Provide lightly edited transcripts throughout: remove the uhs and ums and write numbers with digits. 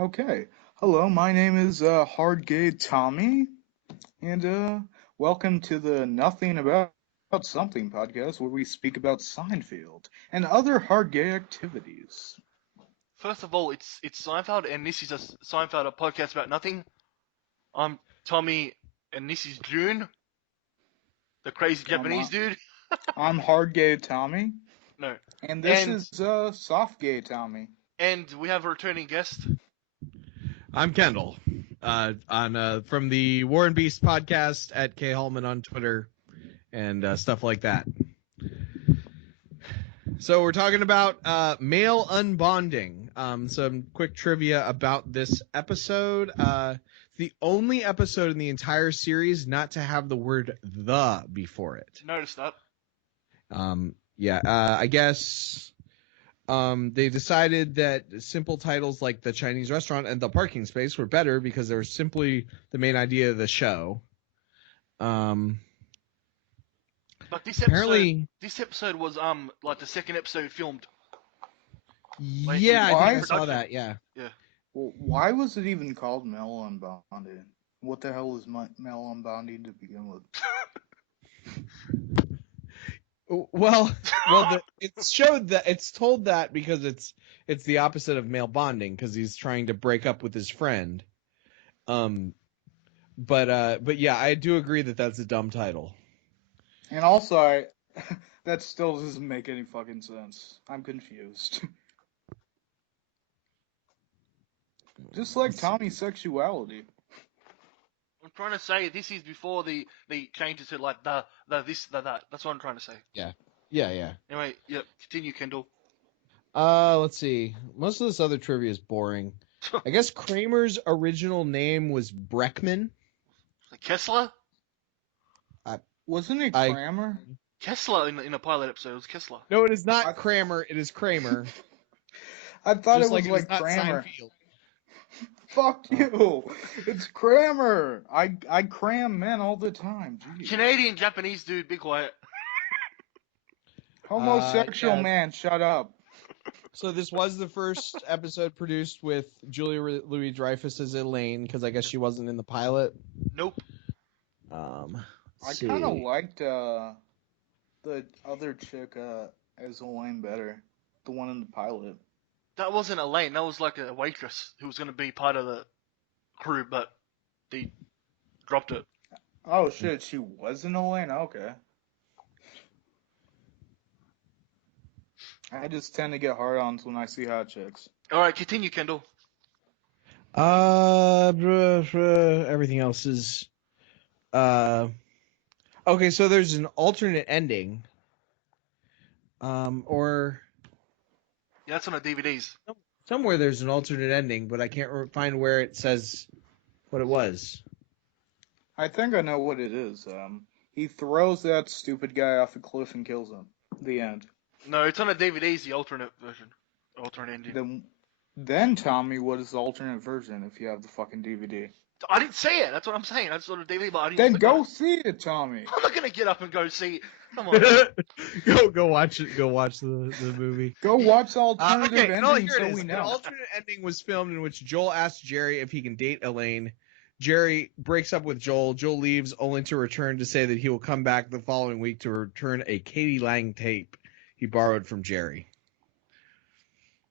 Okay. Hello, my name is Hard Gay Tommy, and welcome to the Nothing About Something podcast where we speak about Seinfeld and other hard gay activities. First of all, it's Seinfeld, and this is a Seinfeld a podcast about nothing. I'm Tommy, and this is June, the crazy I'm, Japanese dude. I'm Hard Gay Tommy, No, and this and is Soft Gay Tommy. and we have a returning guest. I'm Kendall, on from the War and Beast podcast at K Hallman on Twitter and stuff like that. So we're talking about male unbonding. Some quick trivia about this episode. The only episode in the entire series not to have the word "the" before it. Notice that. I guess they decided that simple titles like the Chinese restaurant and the parking space were better because they were simply the main idea of the show. But Apparently, this episode was like the second episode filmed. Yeah, I think I saw that. Yeah. Well, why was it even called Male Unbonded? What the hell is Male Unbonding to begin with? It's told that because it's the opposite of male bonding because he's trying to break up with his friend. But yeah, I do agree that that's a dumb title. And also, that still doesn't make any fucking sense. I'm confused. Just like Tommy's sexuality. I'm trying to say this is before the changes to like the this the that. That's what I'm trying to say. Yeah. Anyway, yep. Continue, Kendall. Let's see. Most of this other trivia is boring. I guess Kramer's original name was Breckman. Kessler? Wasn't it Kramer? Kessler in a pilot episode. It was Kessler. No, it is not Kramer. It is Kramer. I thought Just it was like Kramer. Fuck you! It's Kramer. I cram men all the time. Jeez. Canadian Japanese dude, be quiet. Homosexual man, shut up. So this was the first episode produced with Julia Louis-Dreyfus as Elaine because I guess she wasn't in the pilot. Nope. I kind of liked the other chick as Elaine better, the one in the pilot. That wasn't Elaine. That was like a waitress who was going to be part of the crew, but they dropped it. Oh shit, she wasn't Elaine? Okay. I just tend to get hard-ons when I see hot chicks. Alright, continue, Kendall. Everything else is... Okay, so there's an alternate ending. Yeah, that's on the DVDs. Somewhere there's an alternate ending, but I can't find where it says what it was. I think I know what it is. He throws that stupid guy off a cliff and kills him. The end. No, it's on the DVDs, the alternate version. Alternate ending. Then Tommy, what is the alternate version if you have the fucking DVD? I didn't see it. That's what I'm saying. I just saw the DVD, but I didn't. Then go see it, Tommy. I'm not gonna get up and go see it. Come on. Go watch it. Go watch the movie. Go watch the alternative ending so we know. An alternate ending was filmed in which Joel asks Jerry if he can date Elaine. Jerry breaks up with Joel. Joel leaves only to return to say that he will come back the following week to return a Katie Lang tape he borrowed from Jerry.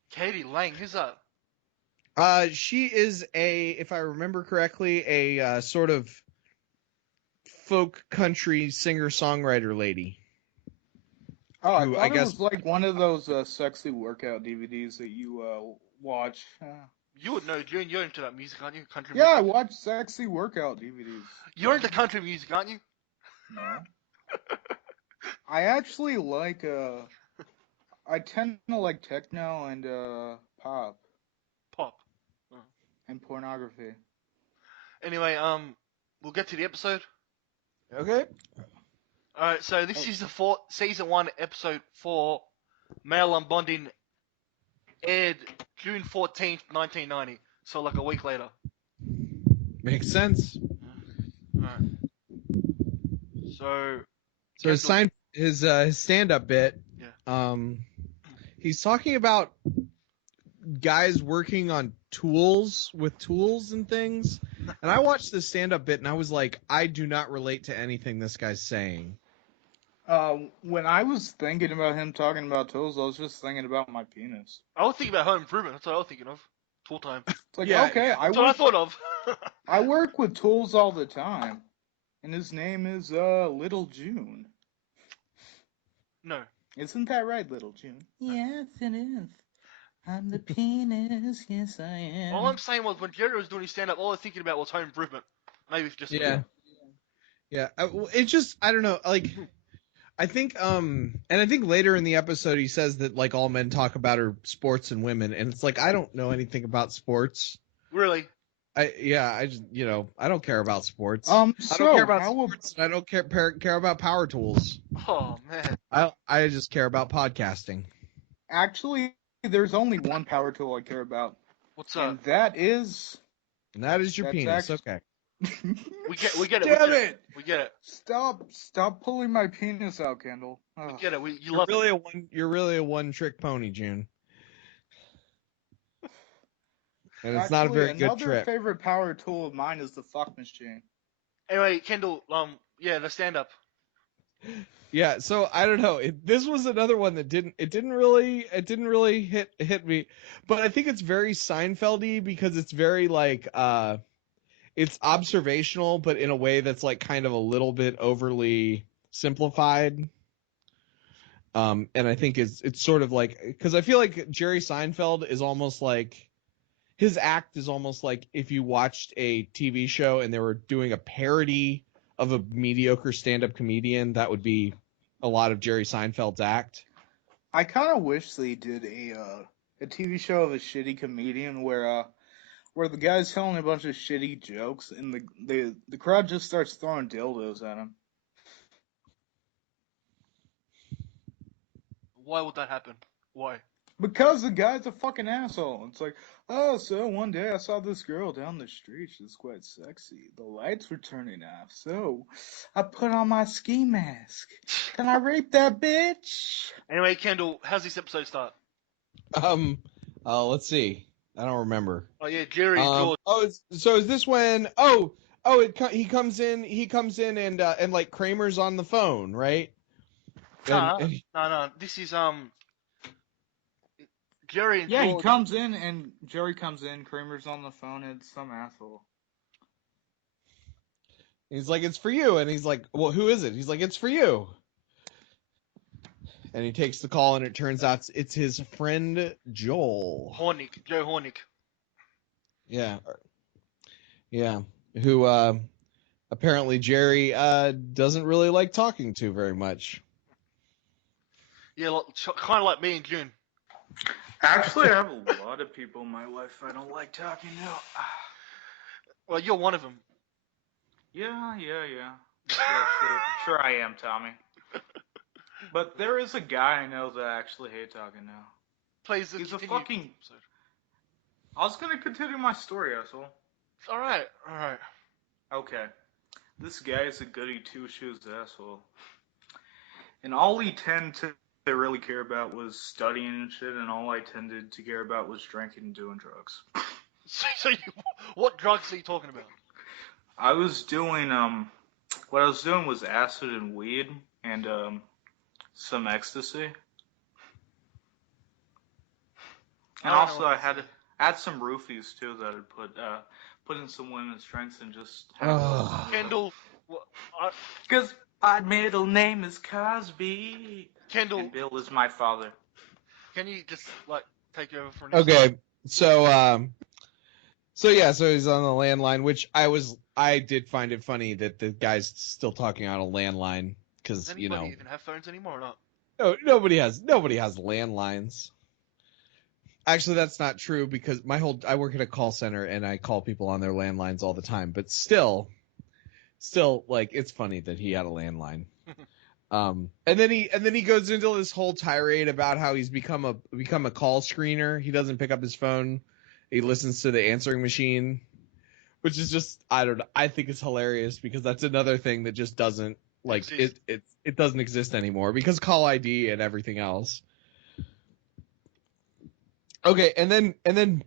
Katie Lang, who's that? She is if I remember correctly, a sort of folk country singer-songwriter lady. Oh, I guess it was like one of those sexy workout DVDs that you watch. You would know, June. You're into that music, aren't you? Country music. Yeah, I watch sexy workout DVDs. You're into country music, aren't you? No. I actually like I tend to like techno and pop. Pop. Oh. And pornography. Anyway, we'll get to the episode. Okay. Alright, so this is the season 1, episode 4, Male Unbonding, aired June 14th, 1990. So like a week later. Makes sense. Alright. So his stand-up bit. Yeah. He's talking about guys working on tools and things. And I watched the stand-up bit, and I was like, I do not relate to anything this guy's saying. When I was thinking about him talking about tools, I was just thinking about my penis. I was thinking about home improvement. That's what I was thinking of. Tool time. It's like, Yeah. okay, That's what I thought of. I work with tools all the time, and his name is Little June. No. Isn't that right, Little June? Yes, it is. I'm the penis, yes I am. All I'm saying was when Jerry was doing his stand-up, all I was thinking about was home improvement. Maybe it's just me. Yeah. It just, I don't know, like, I think, and I think later in the episode he says that, like, all men talk about are sports and women, and it's like, I don't know anything about sports. Really? I just, I don't care about sports. So I don't care about how sports, and I don't care about power tools. Oh man. I just care about podcasting. actually, there's only one power tool I care about, What's up? and that is. And that is your That's penis. actually- Okay. We get it. Damn it! We get it. Stop pulling my penis out, Kendall. We Ugh. get it. You You're love really it. you're really a one-trick pony, June. And it's not a very good Another trick. favorite power tool of mine is the fuck machine. Anyway, Kendall. Yeah, the stand-up. Yeah, so I don't know. This was another one that didn't really hit me, but I think it's very Seinfeldy because it's very like it's observational, but in a way that's like kind of a little bit overly simplified. And I think it's sort of like, because I feel like Jerry Seinfeld is almost like, his act is almost like if you watched a TV show and they were doing a parody of a mediocre stand-up comedian, that would be a lot of Jerry Seinfeld's act. I kind of wish they did a TV show of a shitty comedian where the guy's telling a bunch of shitty jokes and the crowd just starts throwing dildos at him. Why would that happen? Why? Because the guy's a fucking asshole. It's like, oh, so one day I saw this girl down the street. She's quite sexy. The lights were turning off, so I put on my ski mask. Can I rape that bitch? Anyway, Kendall, how's this episode start? Let's see. I don't remember. Oh yeah, Jerry and George. So is this when? He comes in and like Kramer's on the phone, right? No. This is Jerry and Yeah, George. he comes in and Jerry comes in. Kramer's on the phone and it's some asshole. He's like, it's for you, and he's like, well, who is it? He's like, it's for you. And he takes the call, and it turns out it's his friend Joe Hornick. Yeah. Who apparently Jerry doesn't really like talking to very much. Yeah, kind of like me and June. Actually, I have a lot of people in my life I don't like talking to. Well, you're one of them. Yeah, sure I am, Tommy. But there is a guy I know that I actually hate talking to. Please, He's a continue. fucking... I was gonna continue my story, asshole. Alright. Okay. This guy is a goody two-shoes asshole. And all he tended to really care about was studying and shit, and all I tended to care about was drinking and doing drugs. What drugs are you talking about? I was doing, what I was doing was acid and weed, and, some ecstasy. And also I had some roofies too that I'd put in some women's drinks and just have Kendall, because my middle name is Cosby. Kendall, And Bill is my father. can you just take over for an Okay, so he's on the landline, which I did find it funny that the guy's still talking on a landline because Does anybody even have phones anymore or not? No, nobody has landlines. Actually, that's not true because I work at a call center and I call people on their landlines all the time. But still, like, it's funny that he had a landline. And then he goes into this whole tirade about how he's become a call screener. He doesn't pick up his phone. He listens to the answering machine, which is just, I don't know. I think it's hilarious because that's another thing that just doesn't it doesn't exist anymore because call ID and everything else. Okay, and then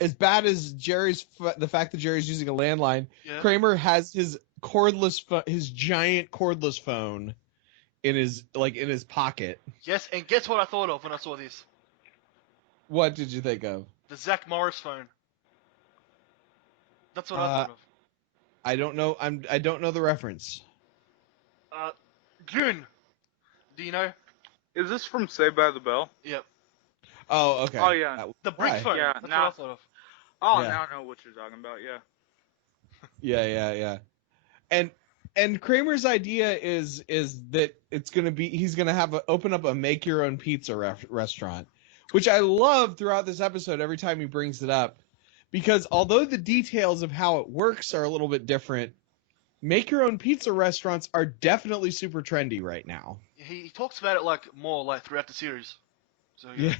as bad as the fact that Jerry's using a landline, Yeah. Kramer has his his giant cordless phone in his pocket. Yes, and guess what I thought of when I saw this? What did you think of? The Zach Morris phone. That's what I Uh, thought of. I don't know. I don't know the reference. June. Do you know? Is this from Saved by the Bell? Yep. Oh, okay. Oh, yeah. The brick Why? phone. Yeah, That's now- what I thought of. Oh, Yeah. now I know what you're talking about. Yeah. Yeah. And Kramer's idea is that he's gonna open up a make your own pizza restaurant, which I love throughout this episode every time he brings it up, because although the details of how it works are a little bit different, make your own pizza restaurants are definitely super trendy right now. He talks about it more throughout the series. So Yeah.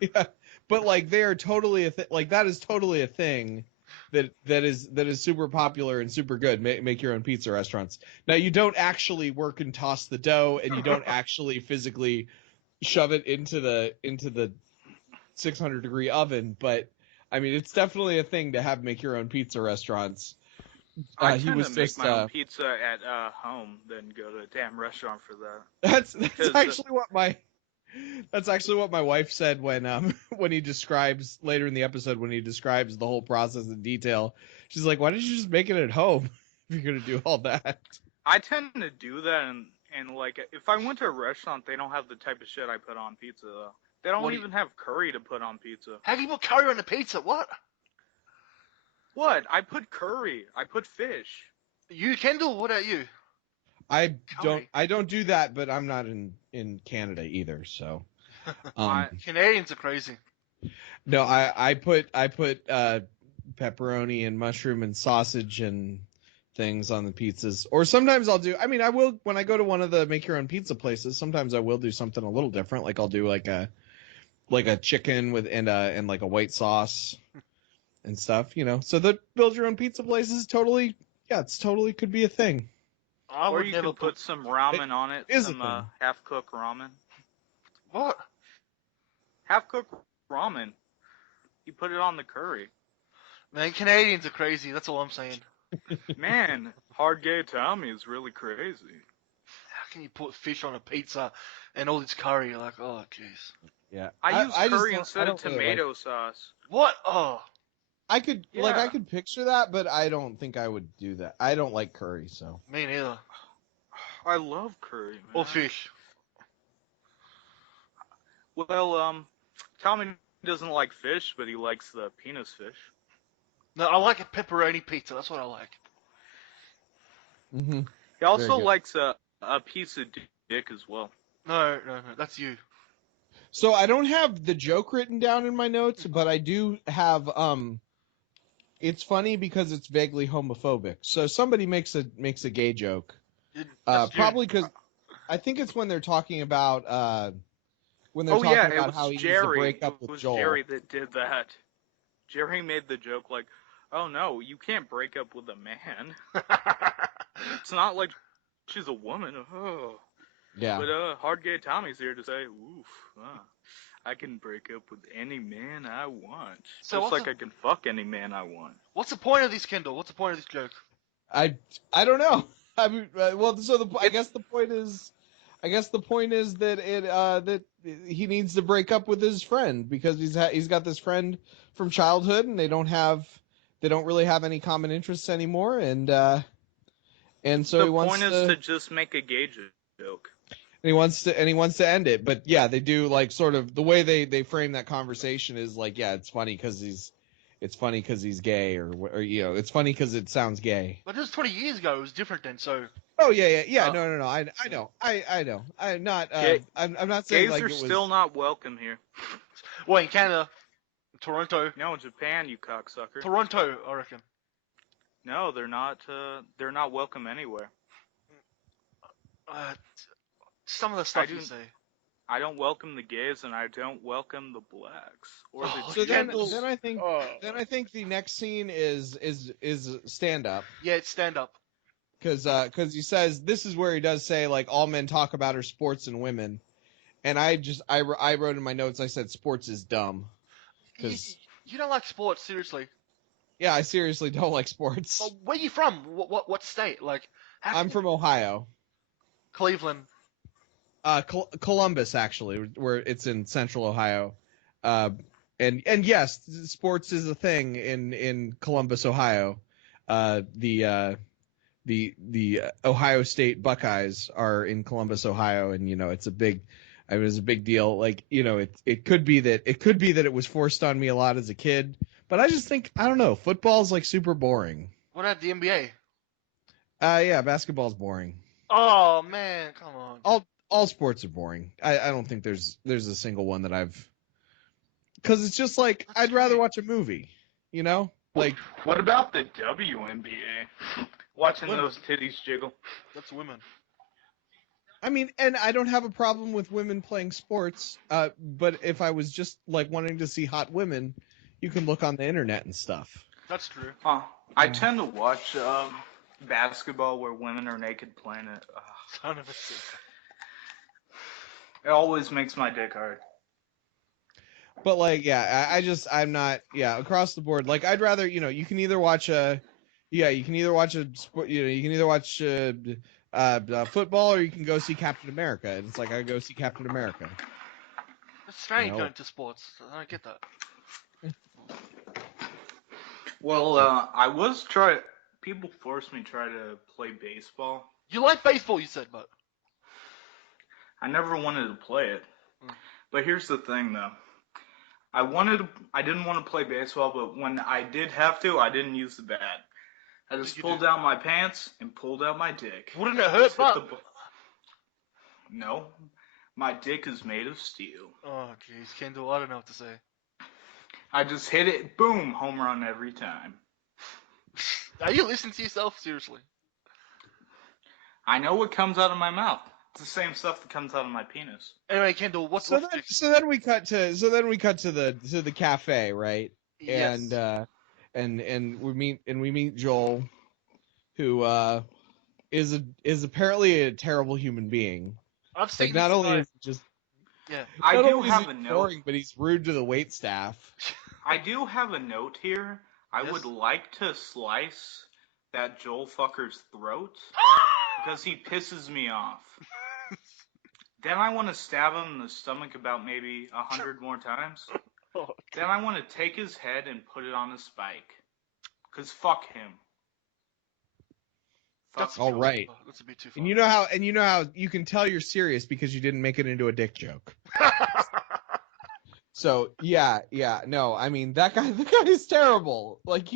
Yeah, but like they are totally that is totally a thing that is super popular and super good. Make your own pizza restaurants. Now you don't actually work and toss the dough, and you don't actually physically shove it into the 600-degree oven, but I mean it's definitely a thing to have make your own pizza restaurants. I He tend was to make just my own pizza at home than go to a damn restaurant for that. that's 'Cause, actually what my wife said when when he describes later in the episode when he describes the whole process in detail. She's like, "Why don't you just make it at home if you're gonna do all that?" I tend to do that, and like if I went to a restaurant, they don't have the type of shit I put on pizza though. They don't even have curry to put on pizza. how can you put curry on the pizza? What? What? I put curry. I put fish. You, Kendall? What about you? I Curry. don't do that, but I'm not in Canada either, so. Canadians are crazy. No, I put pepperoni and mushroom and sausage and things on the pizzas. Or sometimes I'll do. I mean, I will when I go to one of the make your own pizza places. Sometimes I will do something a little different. Like I'll do like a chicken with and like a white sauce and stuff. So the build your own pizza place is totally it's totally could be a thing. I Or would you never could put some ramen on it. is a Some thing. half-cooked ramen. What? Half-cooked ramen. You put it on the curry. Man, Canadians are crazy. That's all I'm saying. Man, hard gay Tommy is really crazy. How can you put fish on a pizza and all this curry? You're like, oh, jeez. Yeah, I use just curry don't- instead I of don't really like- tomato sauce. What? Oh. I could Yeah. I could picture that, but I don't think I would do that. I don't like curry, so. Me neither. I love curry, man. Or fish. Well, Tommy doesn't like fish, but he likes the penis fish. No, I like a pepperoni pizza. That's what I like. Mm-hmm. He also good. likes a piece of dick as well. No. That's you. So I don't have the joke written down in my notes, but I do have it's funny because it's vaguely homophobic. So somebody makes a gay joke. That's you. Probably because I think it's when they're talking about how he It needs to Jerry. break up It with was Joel. Jerry that did that. Jerry made the joke like, "Oh no, you can't break up with a man. It's not like she's a woman." Oh. Yeah. But hard gay Tommy's here to say, "Oof, I can break up with any man I want, So just what's like I can fuck any man I want." What's the point of this, Kendall? What's the point of this joke? I don't know. I mean, I guess the point is that that he needs to break up with his friend because he's got this friend from childhood and they don't really have any common interests anymore, and so The he wants point is to just make a gay joke. and he wants to end it. But yeah, they do like sort of the way they frame that conversation is like, yeah, it's funny because he's gay or it's funny because it sounds gay. But this was 20 years ago. It was different then. So Oh yeah. Uh, No. I know. I know. I'm not. Gay- I'm not saying Gays like are it was. still not welcome here. well, in Canada, Toronto, No, in Japan, you cocksucker. Toronto, I reckon. No, they're not. They're not welcome anywhere. Some of the stuff I you do- say. I don't welcome the gays, and I don't welcome the blacks or the Oh, So then Kendall's- I think Oh. the next scene is stand up Yeah, it's stand up. because he says this is where he does say like all men talk about are sports and women, and I wrote in my notes I said sports is dumb because You don't like sports, seriously. Yeah, I seriously don't like sports. Well, where you from? What state? Like, how I'm from Ohio. Cleveland. Columbus, actually, where it's in central Ohio. Uh, and yes, sports is a thing in Columbus, Ohio. The Ohio State Buckeyes are in Columbus, Ohio, and it was a big deal. Like, it could be that it was forced on me a lot as a kid, but I just think, I don't know, football's like super boring. What about the NBA? Yeah, basketball's boring. Oh man, come on. All sports are boring. I don't think there's a single one that because it's just like, That's I'd rather great. watch a movie, like. What about the WNBA? Watching Women. those titties jiggle. That's women. I mean, and I don't have a problem with women playing sports, but if I was just like wanting to see hot women, you can look on the internet and stuff. That's true. I tend to watch basketball where women are naked playing it. Son of a bitch. It always makes my dick hard. But like, yeah, I'm not, yeah, across the board. Like, I'd rather, you can either watch a sport, you can either watch football, or you can go see Captain America. And it's like, I go see Captain America. That's strange No. going to sports. I don't get that. Well, people forced me to try to play baseball. You like baseball, you said, but I never wanted to play it. Mm. But here's the thing, though. I didn't want to play baseball, but when I did have to, I didn't use the bat. I What just did you pulled do? out my pants and pulled out my dick. Wouldn't it hurt, Just hit but? the No, my dick is made of steel. Oh, jeez, Kendall, I don't know what to say. I just hit it, boom, home run every time. Are you listening to yourself? Seriously. I know what comes out of my mouth. It's the same stuff that comes out of my penis. Anyway, Kendall, what's So then we cut to the cafe, right? Yes. And we meet Joel, who is apparently a terrible human being. I've seen Like, not this only tonight. is it just Yeah. I not do only is have he a note. boring, but he's rude to the wait staff. I do have a note here. I Yes? would like to slice that Joel fucker's throat because he pisses me off. Then I want to stab him in the stomach about maybe 100 more times. Oh, Then I want to take his head and put it on a spike. Cause fuck him. Fuck that's all Joel. right. That's a bit too far. And you know how you can tell you're serious because you didn't make it into a dick joke. So yeah, no, I mean the guy is terrible. Like,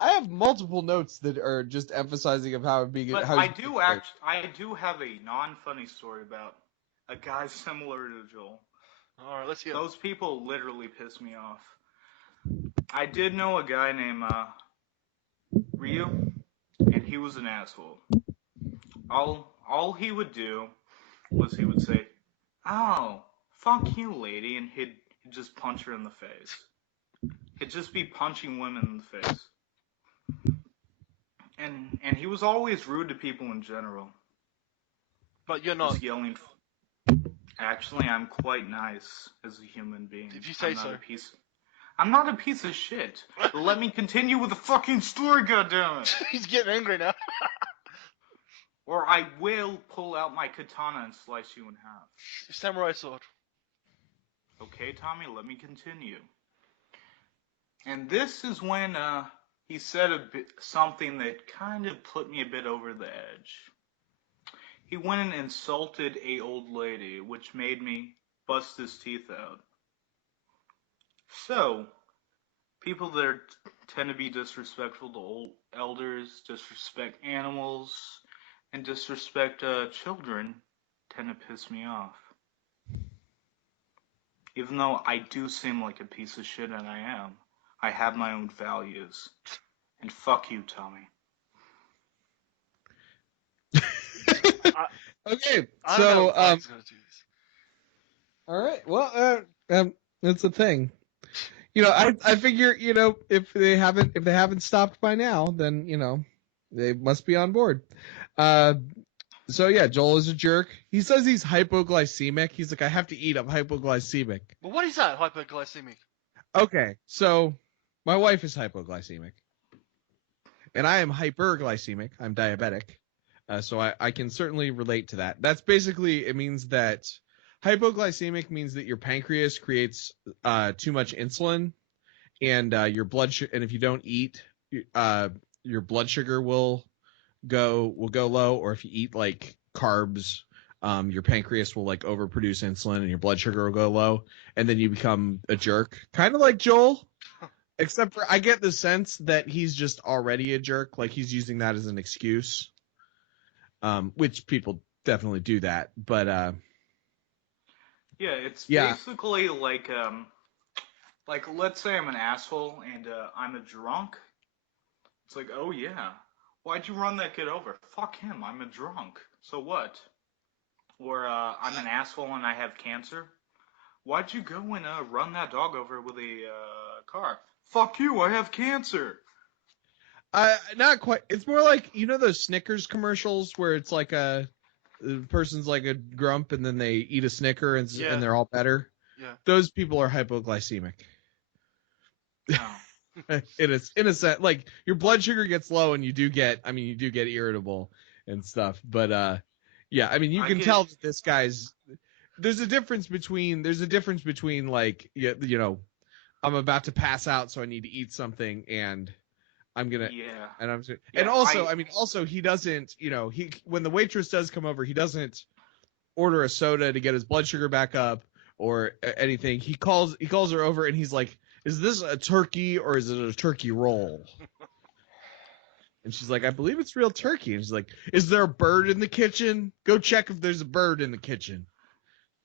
I have multiple notes that are just emphasizing of how being. But how I do have a non-funny story about a guy similar to Joel. All right, let's hear. Those people literally piss me off. I did know a guy named Ryu, and he was an asshole. All he would do was he would say, "Oh, fuck you, lady," and he'd just punch her in the face. He'd just be punching women in the face. And he was always rude to people in general. But you're not. Just yelling. Actually, I'm quite nice as a human being. If you say so. I'm not a piece of shit. Let me continue with the fucking story, goddammit. He's getting angry now. Or I will pull out my katana and slice you in half. Samurai sword. Okay, Tommy, let me continue. And this is when he said something that kind of put me a bit over the edge. He went and insulted a old lady, which made me bust his teeth out. So, people that tend to be disrespectful to old elders, disrespect animals, and disrespect children tend to piss me off. Even though I do seem like a piece of shit, and I am, I have my own values. And fuck you, Tommy. Okay, I don't know so if Mike's gonna do this. all right, well, that's the thing. I figure, if they haven't stopped by now, then they must be on board. So yeah, Joel is a jerk. He says he's hypoglycemic. He's like, I have to eat. I'm hypoglycemic. But what is that, hyperglycemic? Okay, so my wife is hypoglycemic, and I am hyperglycemic. I'm diabetic, so I can certainly relate to that. That's basically, it means that hypoglycemic means that your pancreas creates too much insulin, and your blood and if you don't eat, uh, your blood sugar will go low, or if you eat like carbs, your pancreas will like overproduce insulin and your blood sugar will go low, and then you become a jerk, kind of like Joel. Except for I get the sense that he's just already a jerk, like he's using that as an excuse, which people definitely do that. But Yeah, it's yeah, basically like let's say I'm an asshole and I'm a drunk. It's like, oh yeah, why'd you run that kid over? Fuck him, I'm a drunk. So what? Or I'm an asshole and I have cancer. Why'd you go and run that dog over with a car? Fuck you, I have cancer. not quite. It's more like, you know, those Snickers commercials where it's like the person's like a grump and then they eat a Snicker Yeah. and they're all better. Yeah. Those people are hypoglycemic. No. It is, in a sense, like your blood sugar gets low and you do get irritable and stuff. But yeah, I mean, you can tell that this guy's, there's a difference between like, you know, I'm about to pass out, so I need to eat something, and I'm gonna, Yeah. and I'm, Yeah, and also, I mean, also he doesn't, you know, when the waitress does come over, he doesn't order a soda to get his blood sugar back up or anything. He calls her over and he's like, "Is this a turkey or is it a turkey roll?" And she's like, "I believe it's real turkey." And she's like, "Is there a bird in the kitchen? Go check if there's a bird in the kitchen."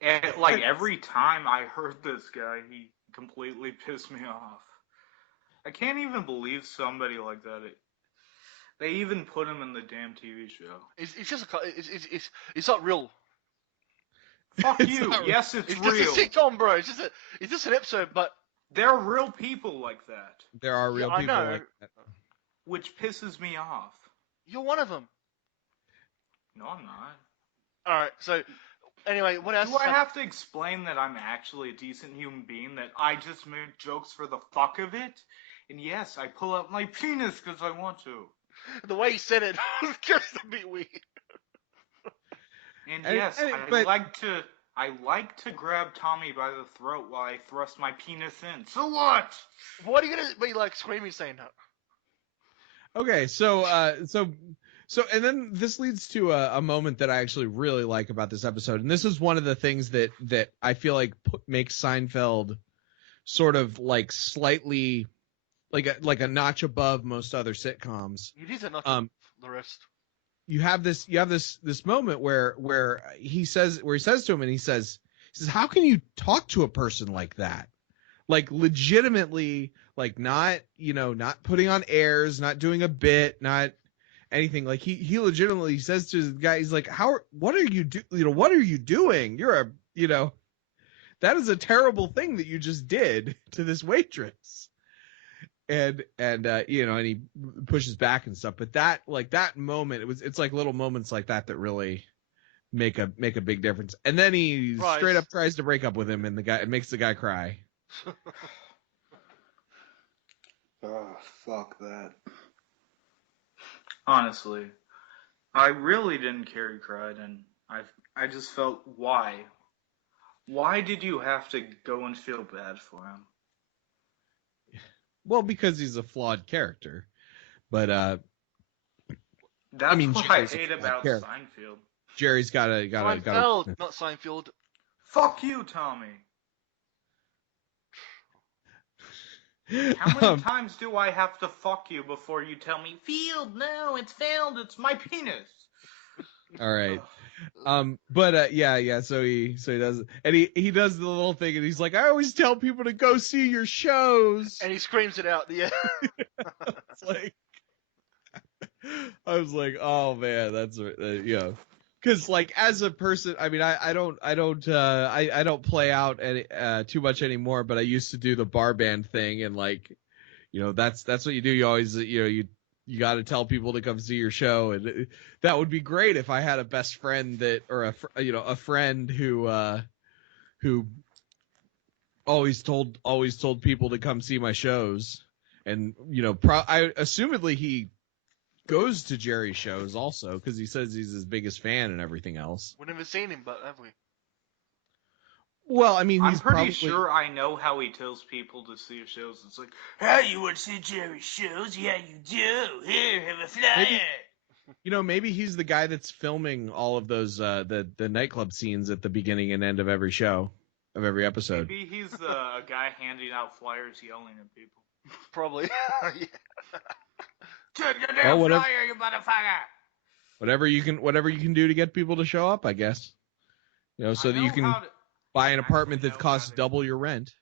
And like every time I heard this guy, he completely pissed me off. I can't even believe somebody like that. They even put him in the damn TV show. It's just it's not real. Fuck It's you. not- Yes, it's It's real. just a sitcom, bro. It's just an episode, but There are real people like that, There are real Yeah, I people know. like that. which pisses me off. you're one of them. No, I'm not. All right. So anyway, what else? Do I have to explain that I'm actually a decent human being, that I just make jokes for the fuck of it? And yes, I pull out my penis because I want to. The way he said it was just a bit weird. And And- yes, and- I but- like to grab Tommy by the throat while I thrust my penis in. So what? What are you gonna be like screaming saying that? Okay, so and then this leads to a moment that I actually really like about this episode, and this is one of the things that I feel like makes Seinfeld sort of like slightly like a notch above most other sitcoms. It is not the rest. You have this moment where he says to him, and he says, "How can you talk to a person like that? Like legitimately, like not putting on airs, not doing a bit, not anything. Like he legitimately says to the guy, he's like, what are you doing? You're a, that is a terrible thing that you just did to this waitress." And he pushes back and stuff. But that moment, it's like little moments like that really make a big difference. And then he Right. straight up tries to break up with him, and it makes the guy cry. Oh, fuck that. Honestly, I really didn't care he cried, and I just felt, why? Why did you have to go and feel bad for him? Well, because he's a flawed character. But That's what I Jerry's a hate flawed about character. Seinfeld. Jerry's gotta Seinfeld, not Seinfeld. Fuck you, Tommy. How many times do I have to fuck you before you tell me, Field, no, it's failed, it's my penis? All right. But yeah, so he does, and he does the little thing, and he's like, "I always tell people to go see your shows." And he screams it out. Yeah. It's like, I was like, "Oh man, that's because like as a person, I mean, I don't play out too much anymore, but I used to do the bar band thing, and like, that's what you do. You always you got to tell people to come see your show, and that would be great if I had a best friend a friend who always told people to come see my shows, and I assumedly he goes to Jerry's shows also because he says he's his biggest fan and everything else. We've never seen him, but have we? Well, I mean, I'm he's pretty probably sure I know how he tells people to see his shows. It's like, hey, you want to see Jerry's shows? Yeah, you do. Here, have a flyer. maybe he's the guy that's filming all of those the nightclub scenes at the beginning and end of every show, of every episode. Maybe he's a guy handing out flyers, yelling at people. Probably. Yeah. Take the damn flyer, you motherfucker! Whatever you can do to get people to show up, I guess. So that you can buy an apartment that costs double your rent.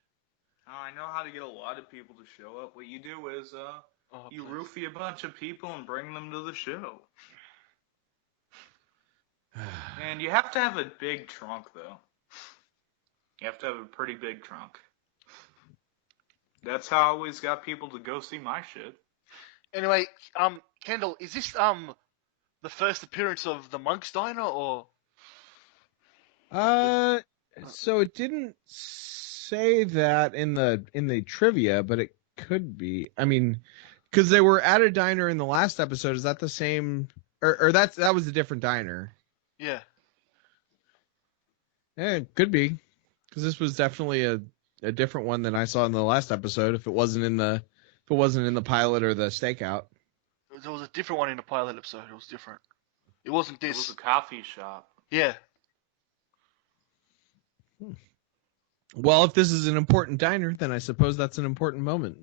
I know how to get a lot of people to show up. What you do is, you roofie a bunch of people and bring them to the show. And you have to have a big trunk, though. You have to have a pretty big trunk. That's how I always got people to go see my shit. Anyway, Kendall, is this the first appearance of the Monk's Diner, or? So it didn't say that in the trivia, but it could be. I mean, because they were at a diner in the last episode. Is that the same? Or that was a different diner? Yeah. Yeah, it could be, because this was definitely a different one than I saw in the last episode. If it wasn't in the pilot or the stakeout. There was a different one in the pilot episode. It was different. It wasn't this. It was a coffee shop. Yeah. Well, if this is an important diner, then I suppose that's an important moment.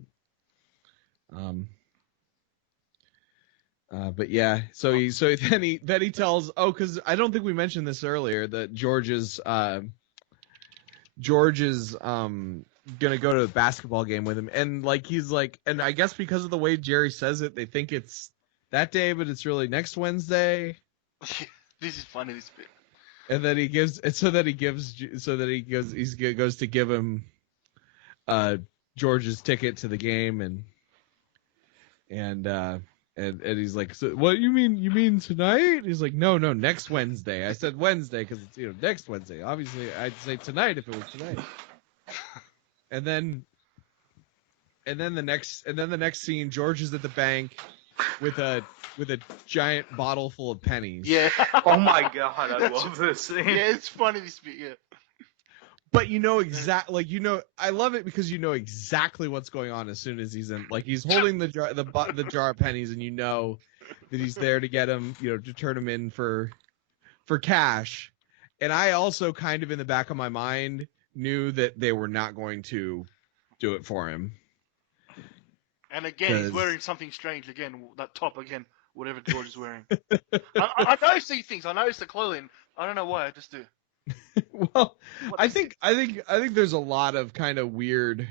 But yeah, so then he tells, because I don't think we mentioned this earlier, that George is gonna go to the basketball game with him, and he's like, and I guess because of the way Jerry says it, they think it's that day, but it's really next Wednesday. This is funny, this bit. And then he goes to give him George's ticket to the game, and he's like, so what you mean tonight? He's like, no, next Wednesday. I said Wednesday because it's next Wednesday. Obviously I'd say tonight if it was tonight. And then the next scene, George is at the bank with a giant bottle full of pennies. Yeah. Oh my god, I love this scene. Yeah, it's funny, this bit, yeah. But I love it because you know exactly what's going on as soon as he's in. He's holding the jar of pennies, and you know that he's there to get him, to turn him in for cash. And I also kind of in the back of my mind knew that they were not going to do it for him. And again, he's wearing something strange again. That top again, whatever George is wearing. I notice these things. I notice the clothing. I don't know why. I just do. Well, I think there's a lot of kind of weird.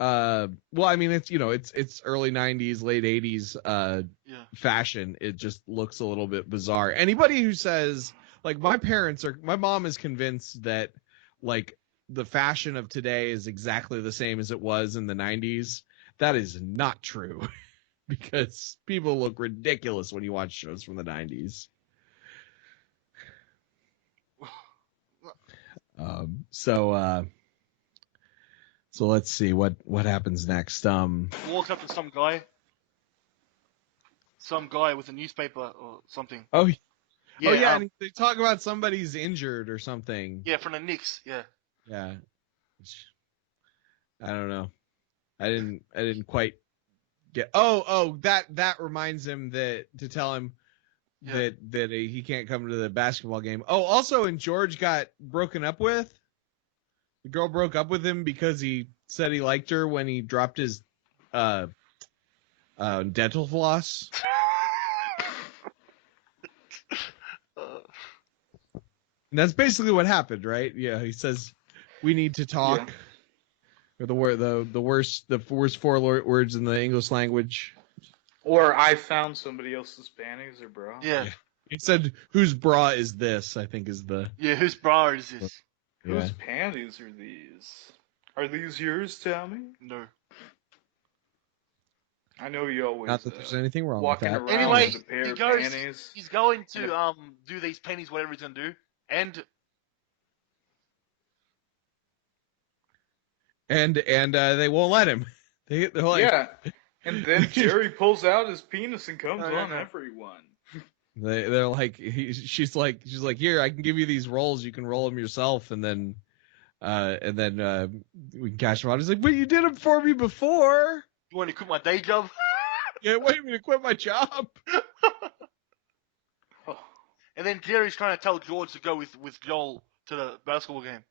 Well, I mean, it's early '90s, late '80s fashion. It just looks a little bit bizarre. Anybody who says my mom is convinced that the fashion of today is exactly the same as it was in the '90s. That is not true, because people look ridiculous when you watch shows from the '90s. So let's see what happens next. Walks up to some guy with a newspaper or something. Oh yeah, and they talk about somebody's injured or something. Yeah, from the Knicks. Yeah. Yeah. I don't know. I didn't quite get. Oh, that reminds him to tell him that he can't come to the basketball game. Oh, also, and George got broken up with. The girl broke up with him because he said he liked her when he dropped his dental floss. And that's basically what happened, right? Yeah, he says we need to talk. Yeah. Or the worst 4 words in the English language. Or I found somebody else's panties or bra. Yeah. He said, "Whose bra is this?" I think is the. Yeah, whose bra is this? Yeah. Whose panties are these? Are these yours, Tommy? No. I know you always. Not that there's anything wrong with that. Anyway, he's going to do these pennies, whatever he's gonna do, and. and they won't let him. They're like, yeah. And then Jerry pulls out his penis and comes No. on everyone. they're like, she's like, here, I can give you these rolls. You can roll them yourself, and then we can cash them out. He's like, but you did them for me before. You want to quit my day job? Yeah, wait me to quit my job. Oh, And then Jerry's trying to tell George to go with Joel to the basketball game.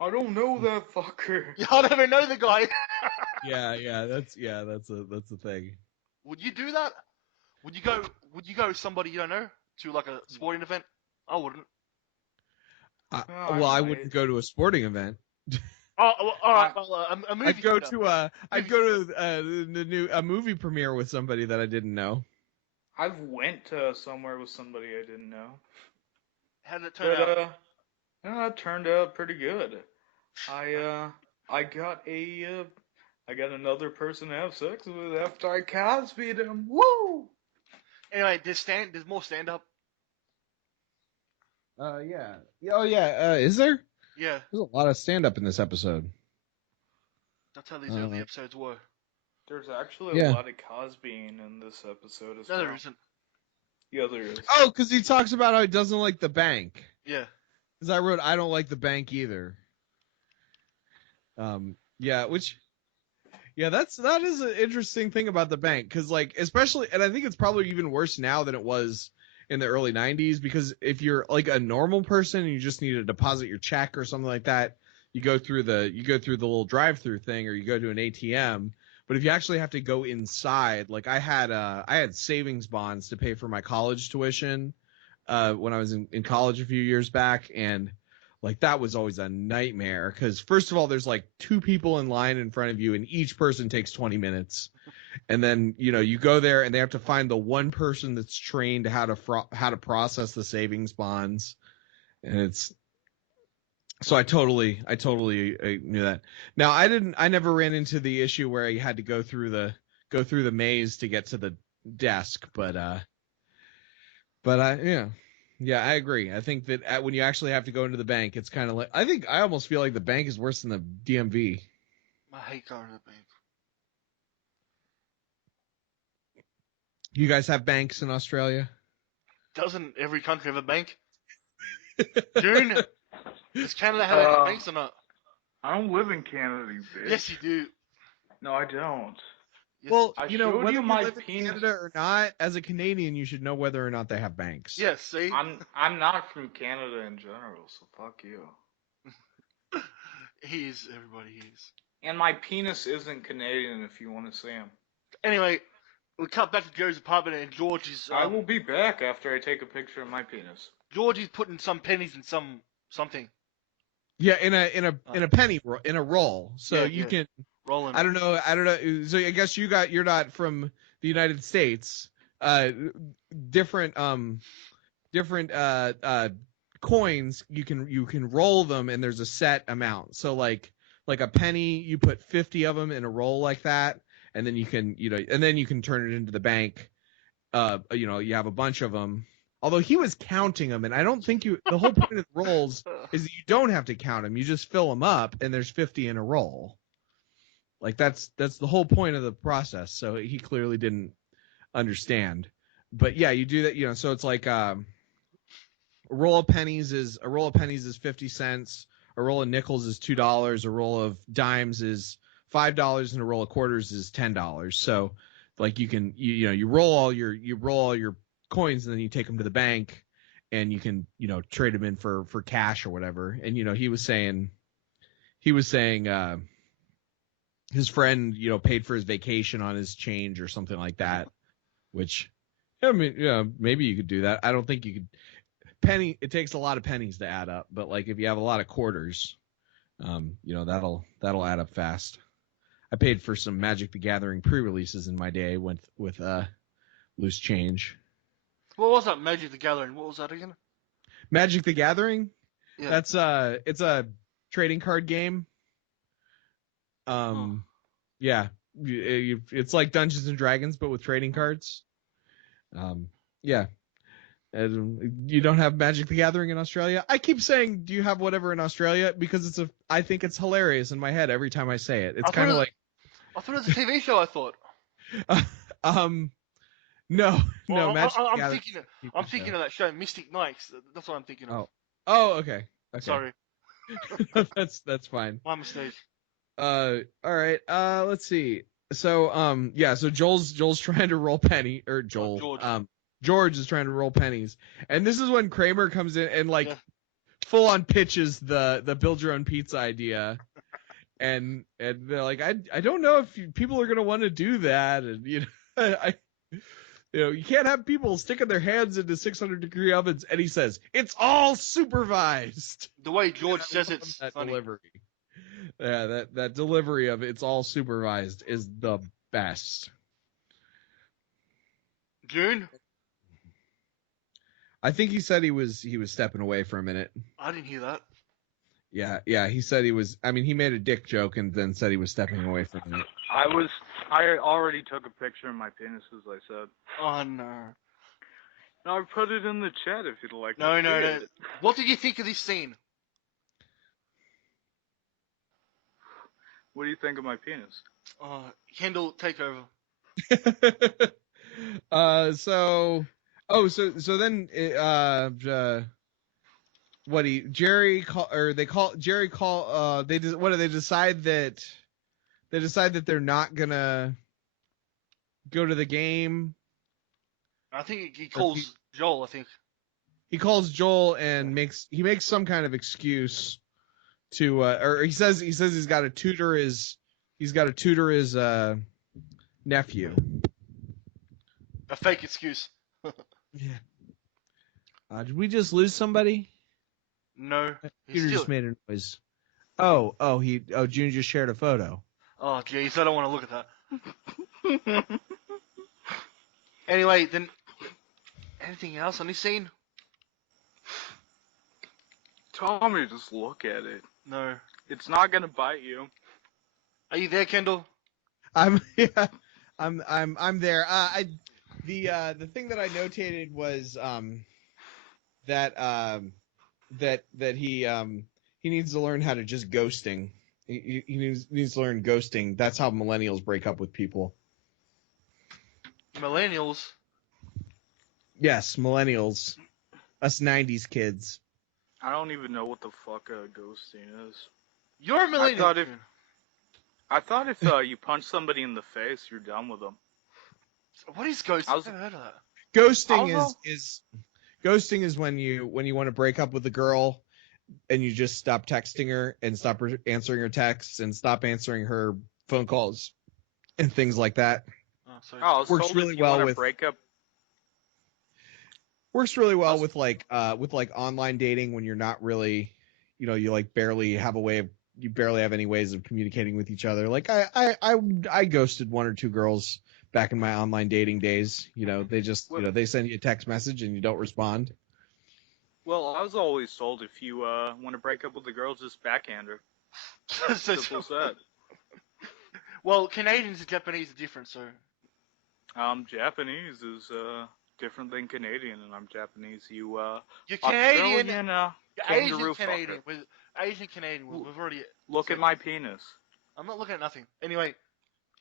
I don't know that fucker. Yeah, I don't even know the guy. Yeah, that's the thing. Would you do that? Would you go with somebody you don't know to like a sporting event? I wouldn't. Well, I wouldn't go to a sporting event. Oh, well, all right. Well, a movie. I'd go to Movie. a movie premiere with somebody that I didn't know. I've went to somewhere with somebody I didn't know. How did it turn But out? it turned out pretty good. I got another person to have sex with after I Cosby'd him. Woo! Anyway, there's more stand up. Yeah. Oh yeah. Is there? Yeah, There's a lot of stand up in this episode. that's how these early episodes were. There's actually Yeah. a lot of Cosbying in this episode as No, well. there isn't. Yeah, there is. Oh, because he talks about how he doesn't like the bank. Yeah. Because I wrote, I don't like the bank either. Yeah, that is an interesting thing about the bank, because like, especially, and I think it's probably even worse now than it was in the early 90s, because if you're like a normal person and you just need to deposit your check or something like that, you go through the little drive-through thing, or you go to an ATM. But if you actually have to go inside, like I had savings bonds to pay for my college tuition when I was in college a few years back, and like that was always a nightmare, because first of all, there's like two people in line in front of you, and each person takes 20 minutes. And then, you go there and they have to find the one person that's trained how to process the savings bonds. And it's, so I totally knew that. Now I never ran into the issue where you had to go through the maze to get to the desk, but yeah, I agree. I think that when you actually have to go into the bank, it's kind of like, I almost feel like the bank is worse than the DMV. I hate going to the bank. You guys have banks in Australia? Doesn't every country have a bank? June? Does Canada have banks or not? I don't live in Canada, you bitch. Yes, you do. No, I don't. Yes. Well, I whether showed you you my live in penis. Canada or not, as a Canadian, you should know whether or not they have banks. Yes, see? I'm not from Canada in general, so fuck you. He is, everybody is. And my penis isn't Canadian, if you want to see him. Anyway, we cut back to Jerry's apartment and George is... I will be back after I take a picture of my penis. George is putting some pennies in something. Yeah, in a penny in a roll. So Yeah, you yeah. can. Rolling. I don't know. So I guess you're not from the United States. Different coins, you can roll them, and there's a set amount. So like a penny, you put 50 of them in a roll like that, and then you can turn it into the bank. You have a bunch of them. Although he was counting them, and I don't think the whole point of the rolls is that you don't have to count them. You just fill them up, and there's 50 in a roll. Like that's the whole point of the process. So he clearly didn't understand. But yeah, you do that. So it's like a roll of pennies is 50 cents. A roll of nickels is $2. A roll of dimes is $5, and a roll of quarters is $10. So like you roll all your coins, and then you take them to the bank, and you can trade them in for cash or whatever. And he was saying his friend paid for his vacation on his change or something like that, which I mean maybe you could do that. I don't think you could. It takes a lot of pennies to add up, but like if you have a lot of quarters, that'll add up fast. I paid for some Magic the Gathering pre-releases in my day with loose change. What was that Magic the Gathering? What was that again? Magic the Gathering? Yeah. That's it's a trading card game. Yeah, it's like Dungeons and Dragons, but with trading cards. Yeah, And you don't have Magic the Gathering in Australia? I keep saying, do you have whatever in Australia? Because I think it's hilarious in my head every time I say it. It's kind of like, I thought it was a TV show. I thought. No, Well, Magic the I'm Gathering. thinking of that show, Mystic Knights. That's what I'm thinking of. Oh, okay. Sorry, that's fine. my mistake. All right. Let's see. So, yeah. So Joel's trying to roll penny, or Joel. George. George is trying to roll pennies, and this is when Kramer comes in and like full on pitches the build your own pizza idea, and they're like, I don't know if people are gonna want to do that, and you can't have people sticking their hands into 600-degree ovens, and he says it's all supervised. The way George says it's that funny. delivery. Yeah, that delivery of it's all supervised is the best. June? I think he said he was stepping away for a minute. I didn't hear that. Yeah, he said he was. I mean, he made a dick joke and then said he was stepping away for a minute. I already took a picture of my penis, as I said. Oh no. No, I put it in the chat if you'd like. No. What did you think of this scene? What do you think of my penis? Kendall, take over. So then they decide that they're not gonna go to the game. I think he calls Joel. I think he calls Joel and makes some kind of excuse to or he says he's got to tutor his nephew. a fake excuse. Yeah. Did we just lose somebody? No. Peter just made a noise. Oh, June just shared a photo. Oh, jeez, I don't want to look at that. Anyway, then, anything else on this scene? Tommy, just look at it. No. It's not gonna bite you. Are you there, Kendall? I'm there. The thing that I notated was that he needs to learn how to just ghosting. He needs to learn ghosting. That's how millennials break up with people. Millennials? Yes, millennials. Us 90s kids. I don't even know what the fuck ghosting is. You're a millennial. I thought if you punch somebody in the face, you're done with them. What is ghosting? I've never heard of that. Ghosting is when you want to break up with a girl and you just stop texting her and stop answering her texts and stop answering her phone calls and things like that. Works really well with breakup. Works really well with like online dating when you're not really, you barely have any ways of communicating with each other. Like I ghosted one or two girls back in my online dating days. They just they send you a text message and you don't respond. Well, I was always told if you want to break up with the girl, just backhand her. Simple said. Well, Canadians and Japanese are different, so. Japanese is different than Canadian, and I'm Japanese. You're Canadian. You're Asian Canadian. Asian Canadian. We've already. Look at my penis. I'm not looking at nothing. Anyway.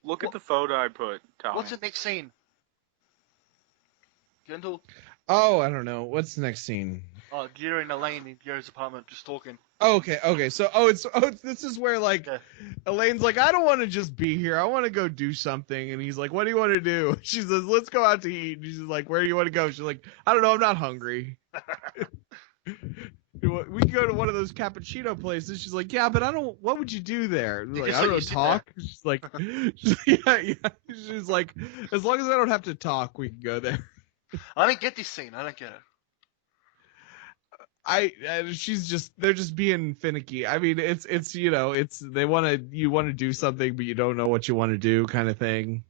Look at the photo I put, Tommy. What's the next scene? Kendall? Oh, I don't know. What's the next scene? Oh, Jerry and Elaine in Jerry's apartment just talking. Okay. So, this is where Elaine's like, I don't want to just be here. I want to go do something. And he's like, what do you want to do? She says, let's go out to eat. And she's like, where do you want to go? She's like, I don't know. I'm not hungry. We can go to one of those cappuccino places. She's like, yeah, but what would you do there? Like, I don't know, talk. She's like, yeah. She's like, as long as I don't have to talk, we can go there. I didn't get this scene. I don't get it. They're just being finicky. I mean, you want to do something, but you don't know what you want to do kind of thing.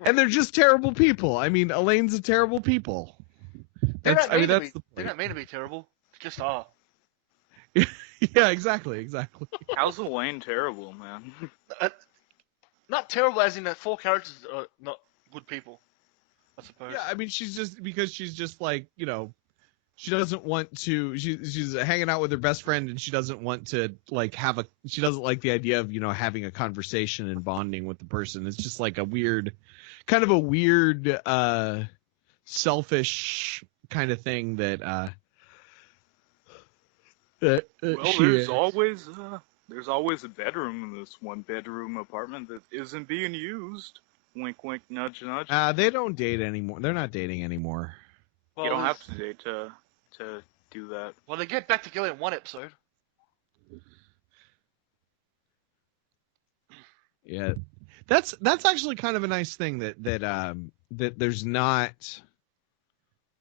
And they're just terrible people. I mean, Elaine's a terrible people. They're not meant to be terrible. They just are. Yeah, exactly. How's Elaine terrible, man? Not terrible as in that 4 characters are not good people. I suppose. Yeah, I mean, she's just like, she doesn't want to. She's hanging out with her best friend, and she doesn't want to like She doesn't like the idea of having a conversation and bonding with the person. It's just like kind of a weird, selfish kind of thing that Well, she is. there's always a bedroom in this one bedroom apartment that isn't being used. Wink, wink, nudge, nudge. They don't date anymore. They're not dating anymore. You Well, don't have to date to do that. well, they get back together in one episode. Yeah, that's actually kind of a nice thing that there's not.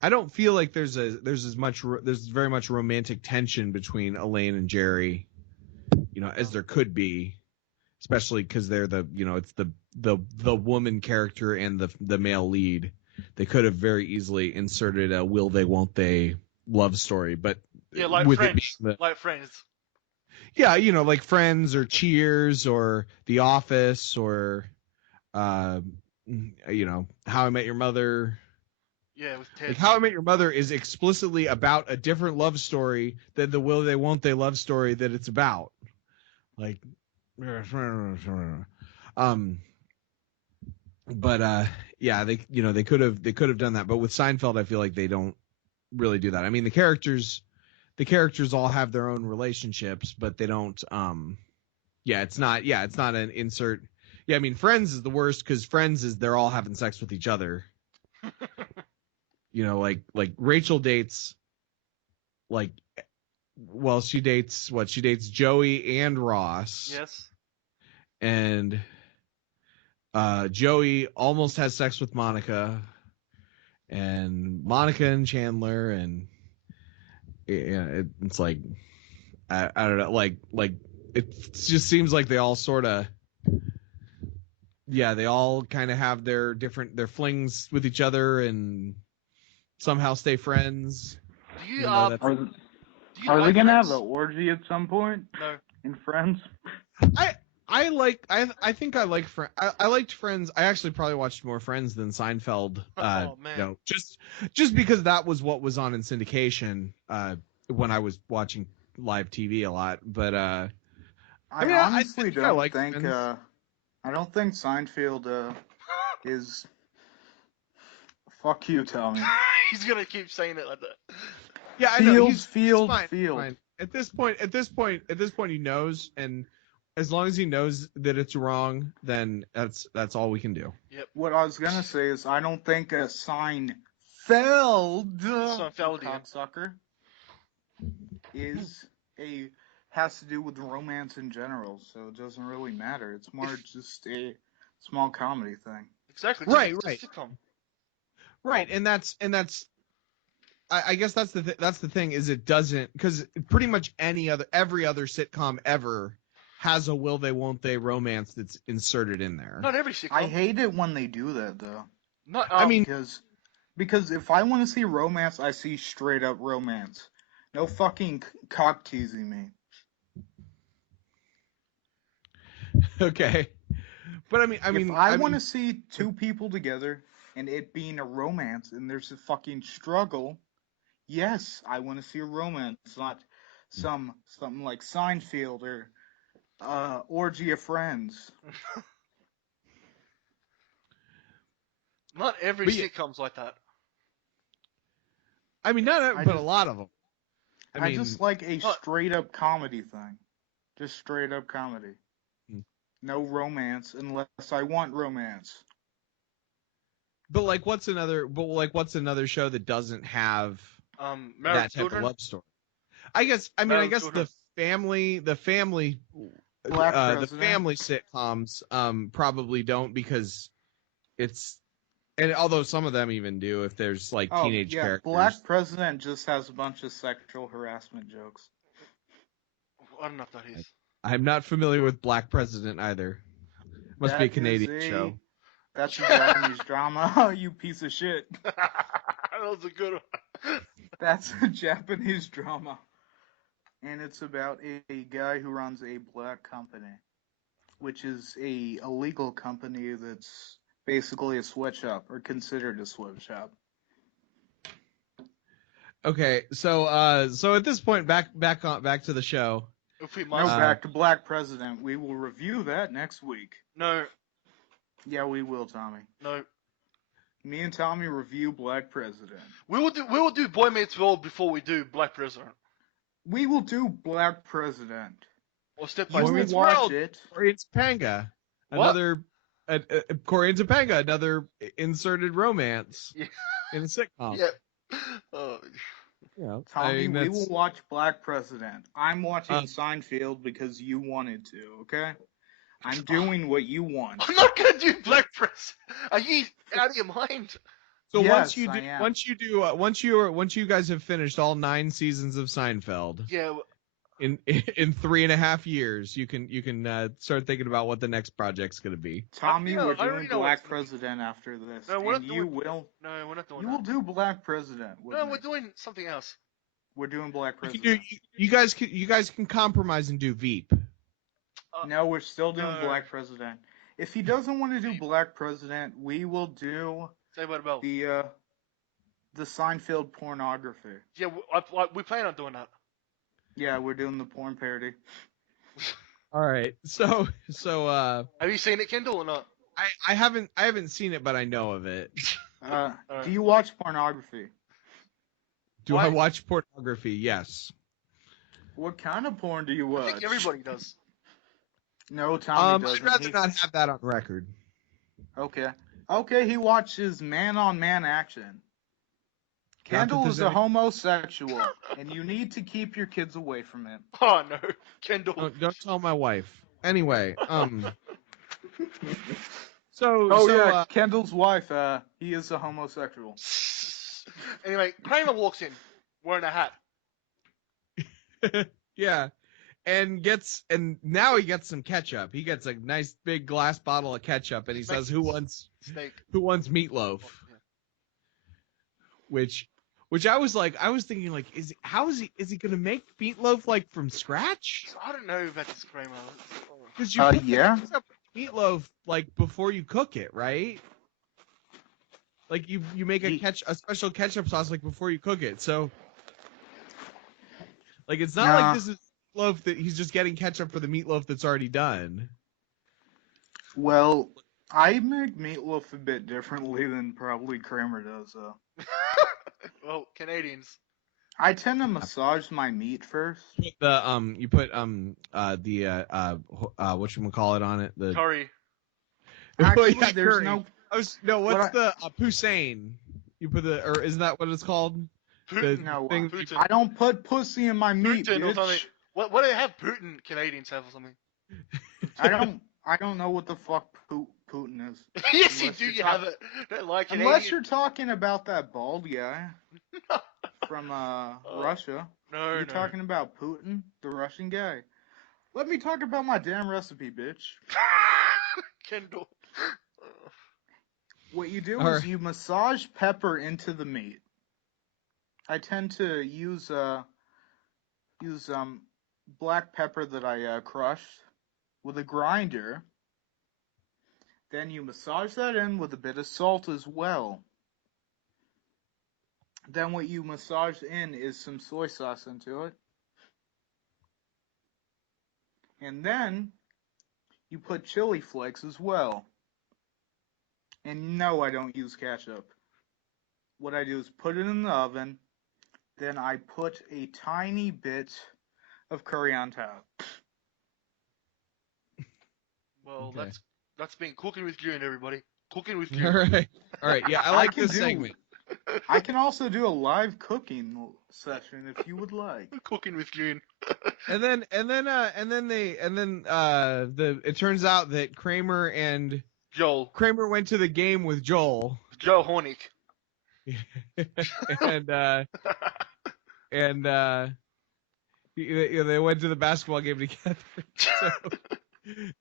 I don't feel like there's very much romantic tension between Elaine and Jerry, as there could be, especially because they're it's the woman character and the male lead. They could have very easily inserted a will they won't they love story, but Yeah, like with Friends. it being Like Friends. yeah, like Friends or Cheers or The Office or How I Met Your Mother. Yeah, with Ted. Like How I Met Your Mother is explicitly about a different love story than the will they won't they love story that it's about. Like but yeah, they could have done that, but with Seinfeld I feel like they don't really do that. I mean, the characters all have their own relationships, but they don't it's not an insert. Yeah, I mean, Friends is the worst because Friends is they're all having sex with each other. Like Rachel dates she dates Joey and Ross. Yes. And Joey almost has sex with Monica, and Monica and Chandler, and it's like I don't know, like it just seems like they all sort of they all kind of have their flings with each other and somehow stay friends. Do you even though that's- do you Are they like gonna have Friends? an orgy at some point No. in Friends? I think I like Friends. I liked Friends. I actually probably watched more Friends than Seinfeld. Oh, man. Just because that was what was on in syndication when I was watching live TV a lot. But I mean, honestly I don't like think Friends. I don't think Seinfeld is. Fuck you, Tommy. He's gonna keep saying it like that. Yeah, I know. Fields, He's field, fine, field. fine. At this point, he knows, and as long as he knows that it's wrong, then that's all we can do. Yep. What I was gonna say is I don't think a Seinfeld Seinfeldian. cocksucker has to do with romance in general, so it doesn't really matter. It's more just a small comedy thing. Exactly. Right, It's a right. sitcom. Right, and that's I guess that's the thing is it doesn't, because pretty much every other sitcom ever has a will they won't they romance that's inserted in there. Not every sitcom. I hate it when they do that though. Not. I mean, because if I want to see romance, I see straight up romance. No fucking cock teasing me. okay, but If I want to see two people together and it being a romance and there's a fucking struggle, yes, I want to see a romance, not something like Seinfeld or Orgy of Friends. Not every But yeah- sitcom's like that. I mean, not I but just- a lot of them. I just like a straight up comedy thing. Just straight up comedy. Hmm. No romance unless I want romance. But what's another show that doesn't have Married that type Children. of love story? I guess Married the Children. family Black the President. family sitcoms probably don't, because it's, and although some of them even do if there's like teenage characters. Black President just has a bunch of sexual harassment jokes. I don't know if that is. I'm not familiar with Black President either. Must be a That Canadian is show. That's a Japanese drama. You piece of shit. That was a good one. That's a Japanese drama. And it's about a guy who runs a black company, which is a illegal company that's basically a switch up, or considered a switch up. Okay, so at this point, back to the show. If we No, must. back to Black President. We will review that next week. No, Yeah, we will, Tommy. no. Me and Tommy review Black President. We will do Boy Meets World before we do Black President. We will do Black President. Or Step You by will Meets Step. watch World. it. Corey and Topanga, What? another Corey and Topanga, another inserted romance Yeah. in a sitcom. Yeah. Oh, Yeah, Tommy, we that's- will watch Black President. I'm watching Um, Seinfeld because you wanted to, okay? I'm doing what you want. I'm not gonna do Black President. Are you out of your mind? So Yes, once I am. once you guys have finished all 9 seasons of Seinfeld Yeah. in 3.5 years, you can start thinking about what the next project's going to be. Tommy, I we're already doing know Black what's gonna be. President after this. No, we're and not you doing- will. No, we're not doing You that. will do Black President. with No, me. we're doing something else. We're doing Black You, can President. do, you guys can compromise and do Veep. No, we're still doing No. Black President. If he doesn't want to do Black President, we will do Say what about? the Seinfeld pornography. Yeah, we plan on doing that. Yeah, we're doing the porn parody. All right. So Have you seen it, Kendall, or not? I haven't seen it, but I know of it. Alright. Alright. Do you watch pornography? Do I Why- watch pornography? Yes. What kind of porn do you I watch? think everybody does. No, Tommy I'd doesn't. rather He- not have that on record. Okay. Okay, he watches man-on-man action. Kendall there's is a any- homosexual, and you need to keep your kids away from him. Oh no, Kendall. Don't tell my wife. Anyway, Kendall's wife, he is a homosexual. Anyway, Kramer walks in wearing a hat. yeah, and now he gets some ketchup. He gets a nice big glass bottle of ketchup, and he says, "Who wants Snake. meatloaf?" Yeah. Which I was thinking like, is he gonna make meatloaf like from scratch? So I don't know about this Kramer. Because you put the yeah. ketchup in meatloaf like before you cook it, right? Like you make a special ketchup sauce like before you cook it. So like it's not Nah. like this is meatloaf that he's just getting ketchup for the meatloaf that's already done. Well, I make meatloaf a bit differently than probably Kramer does, though. Well, Canadians. I tend to massage my meat first. You put whatchamacallit on it? The Curry. Actually, yeah, there's curry. no. What's What the poutine? You put or isn't that what it's called? Putin. No, thing- Putin. I don't put pussy in my meat, Putin or something. bitch. What do they have Putin Canadians have or something? I don't know what the fuck Putin is. Yes, you Unless do. you're You have it. Don't like Unless Canadian. you're talking about that bald guy from Russia. No, You're no. talking about Putin, the Russian guy. Let me talk about my damn recipe, bitch. Kendall. What you do All is right. you massage pepper into the meat. I tend to use black pepper that I crushed with a grinder. Then you massage that in with a bit of salt as well. Then what you massage in is some soy sauce into it. And then you put chili flakes as well. And no, I don't use ketchup. What I do is put it in the oven. Then I put a tiny bit of curry on top. Well, Okay. that's been cooking with June, everybody. Cooking with All June. right. All right. Yeah, I like can this do- segment. I can also do a live cooking session if you would like. Cooking with June. And then it turns out that Kramer went to the game with Joel. Joe Hornick. and they went to the basketball game together. So,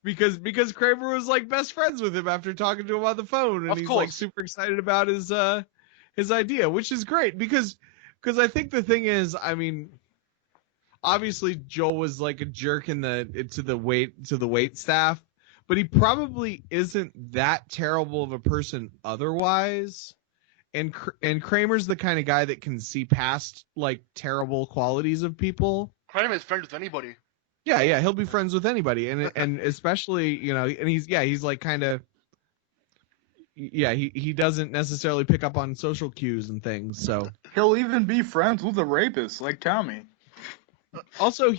because Kramer was like best friends with him after talking to him on the phone, and Of he's course. like super excited about his idea, which is great because I think the thing is, I mean, obviously Joel was like a jerk to the wait staff, but he probably isn't that terrible of a person otherwise. And Kramer's the kind of guy that can see past like terrible qualities of people. Kramer is friends with anybody. Yeah, he'll be friends with anybody, and especially and he's like kind of he doesn't necessarily pick up on social cues and things. So He'll even be friends with a rapist like Tommy. also I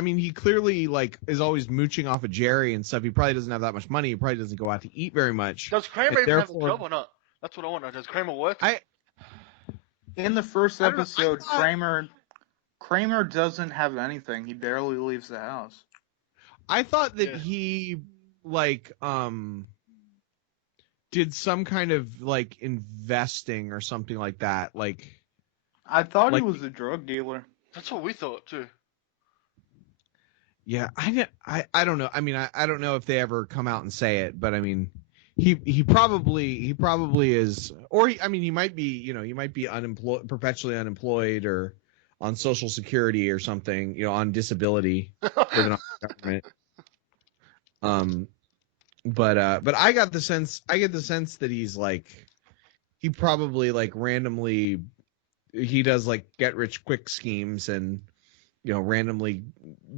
mean, he clearly like is always mooching off of Jerry and stuff. He probably doesn't have that much money. He probably doesn't go out to eat very much. Does Kramer And even have a therefore- job or not? That's what I want to know. Does Kramer work? In the first I don't know, episode, I thought- Kramer doesn't have anything. He barely leaves the house. I thought that Yeah. he like did some kind of like investing or something like that. Like I thought Like- he was a drug dealer. That's what we thought too. yeah, I don't know. I mean, I don't know if they ever come out and say it, but I mean, he probably is, or he might be, he might be unemployed, perpetually unemployed, or on Social Security or something, on disability, living on the government. But I get the sense that he's like, he probably like randomly, he does like get rich quick schemes and randomly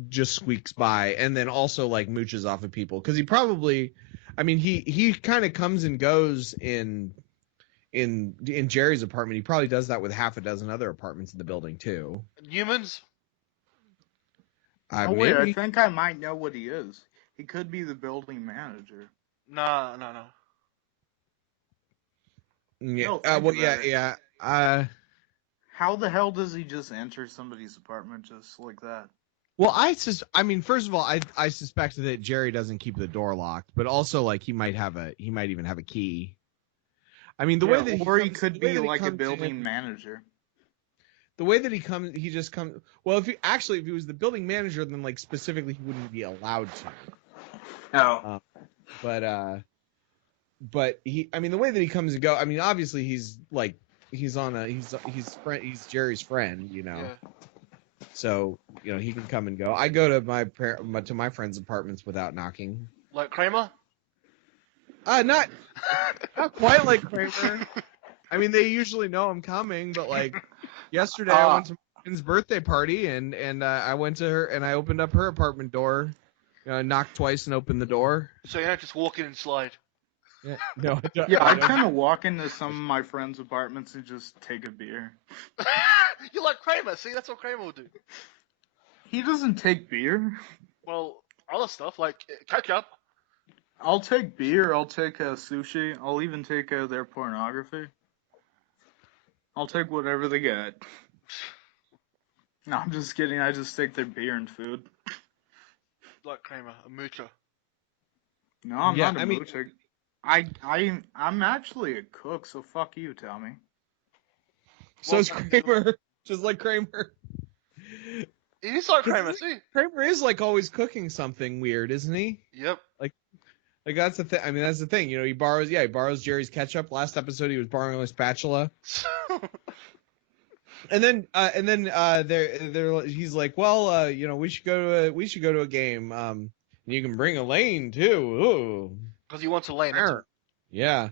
just squeaks by, and then also like mooches off of people, because he probably, I mean, he kind of comes and goes in Jerry's apartment. He probably does that with half a dozen other apartments in the building too. Humans? Oh wait, I Maybe. think I might know what he is. He could be the building manager. No. Yeah. No, think Well, about yeah, it. yeah. How the hell does he just enter somebody's apartment just like that? Well, I mean, first of all, I suspect that Jerry doesn't keep the door locked, but also like he might even have a key. I mean, the way that he could be like a building manager. The way that he comes, he just comes. Well, if he was the building manager, then like specifically he wouldn't be allowed to. No. But he, I mean, the way that he comes and go, I mean, obviously he's Jerry's friend, Yeah. So he can come and go. I go to my friends' apartments without knocking. Like Kramer? Not quite like Kramer. I mean, they usually know I'm coming, but like yesterday I went to my friend's birthday party and I went to her and I opened up her apartment door, knocked twice and opened the door. So you don't just walk in and slide. Yeah, no, I don't. Yeah, I kind of walk into some of my friends' apartments and just take a beer. You're like Kramer. See, that's what Kramer would do. He doesn't take beer. Well, other stuff like ketchup. I'll take beer. I'll take sushi. I'll even take their pornography. I'll take whatever they get. No, I'm just kidding. I just take their beer and food. Like Kramer, a moocher. No, I'm Yeah, not a I mean- moocher. I'm actually a cook, so fuck you, Tommy. So is Well, Kramer, just like Kramer. It is like Kramer, see? Kramer is like always cooking something weird, isn't he? Yep. Like that's the thing. I mean, that's the thing. He borrows Jerry's ketchup. Last episode, he was borrowing a spatula. And then he's like, well, we should go to a game. You can bring Elaine too. Ooh. Because he wants a lane. Yeah.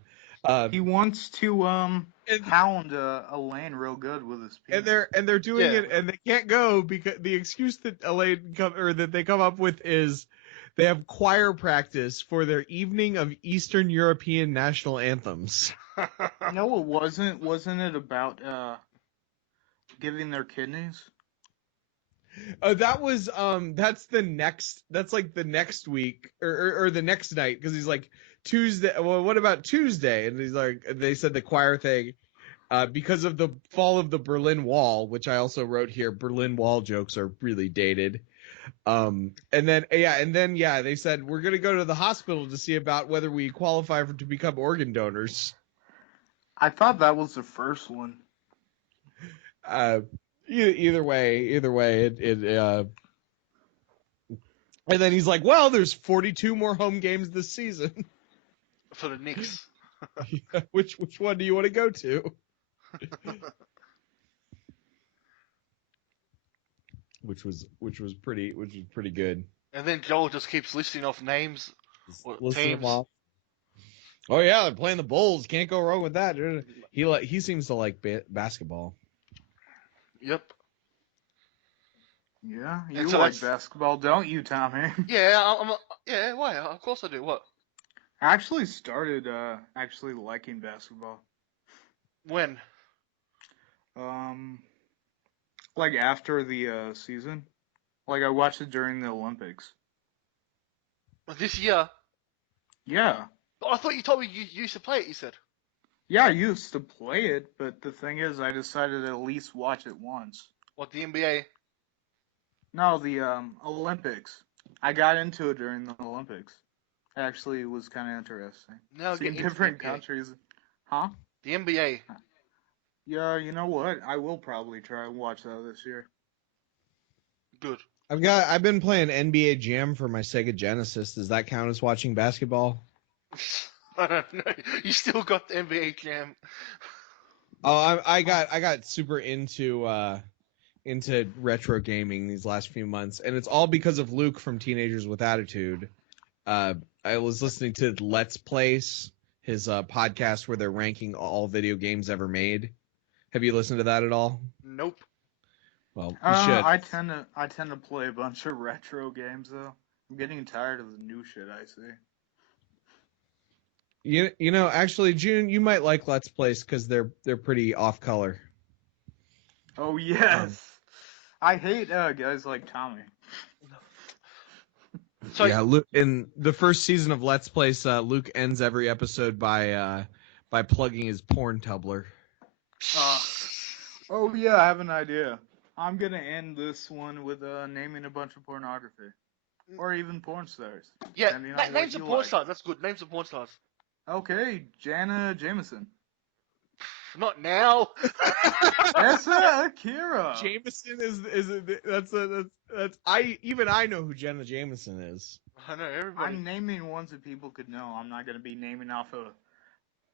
He wants to pound Elaine real good with his penis. And they're doing Yeah. it, and they can't go because the excuse that that they come up with is they have choir practice for their evening of Eastern European national anthems. No, it wasn't. Wasn't it about giving their kidneys? That's like the next week or the next night, because he's like Tuesday. Well, what about Tuesday? And he's like, they said the choir thing because of the fall of the Berlin Wall, which I also wrote here. Berlin Wall jokes are really dated. And then they said we're gonna go to the hospital to see about whether we qualify to become organ donors. I thought that was the first one. Either way, and then he's like, well, there's 42 more home games this season. For the Knicks. Which one do you want to go to? Which was pretty good. And then Joel just keeps listing off names Just or listing them teams. off. Oh yeah, they're playing the Bulls. Can't go wrong with that. He seems to like basketball. Yep. Yeah, And you so like that's basketball, don't you, Tommy? yeah. Yeah. Why? Of course I do. What? I actually started actually liking basketball. When? Um, like after the season. Like I watched it during the Olympics. This year? Yeah. Oh, I thought you told me you used to play it. You said. Yeah, I used to play it, but the thing is I decided to at least watch it once. What, the NBA? No, the Olympics. I got into it during the Olympics. Actually, it was kind of interesting. Now Seeing get into the different NBA. countries. Huh? The NBA. Yeah, you know what? I will probably try and watch that this year. Good. I've been playing NBA Jam for my Sega Genesis. Does that count as watching basketball? I don't know. You still got the NBA Jam. Oh, I got super into retro gaming these last few months, and it's all because of Luke from Teenagers with Attitude. I was listening to Let's Place, his podcast where they're ranking all video games ever made. Have you listened to that at all? Nope. Well, you should. I tend to play a bunch of retro games though. I'm getting tired of the new shit I see. You know, actually, June, you might like Let's Place because they're pretty off color. Oh yes, I hate guys like Tommy. So Yeah, Luke, in the first season of Let's Place, Luke ends every episode by plugging his porn Tumblr. Oh yeah, I have an idea. I'm gonna end this one with naming a bunch of pornography, or even porn stars. yeah, depending on what names of you porn like. stars. That's good. Names of porn stars. Okay, Jana Jameson. Not now. Essa Akira. Jameson that's I know who Jenna Jameson is. I know everybody. I'm naming ones that people could know. I'm not gonna be naming off of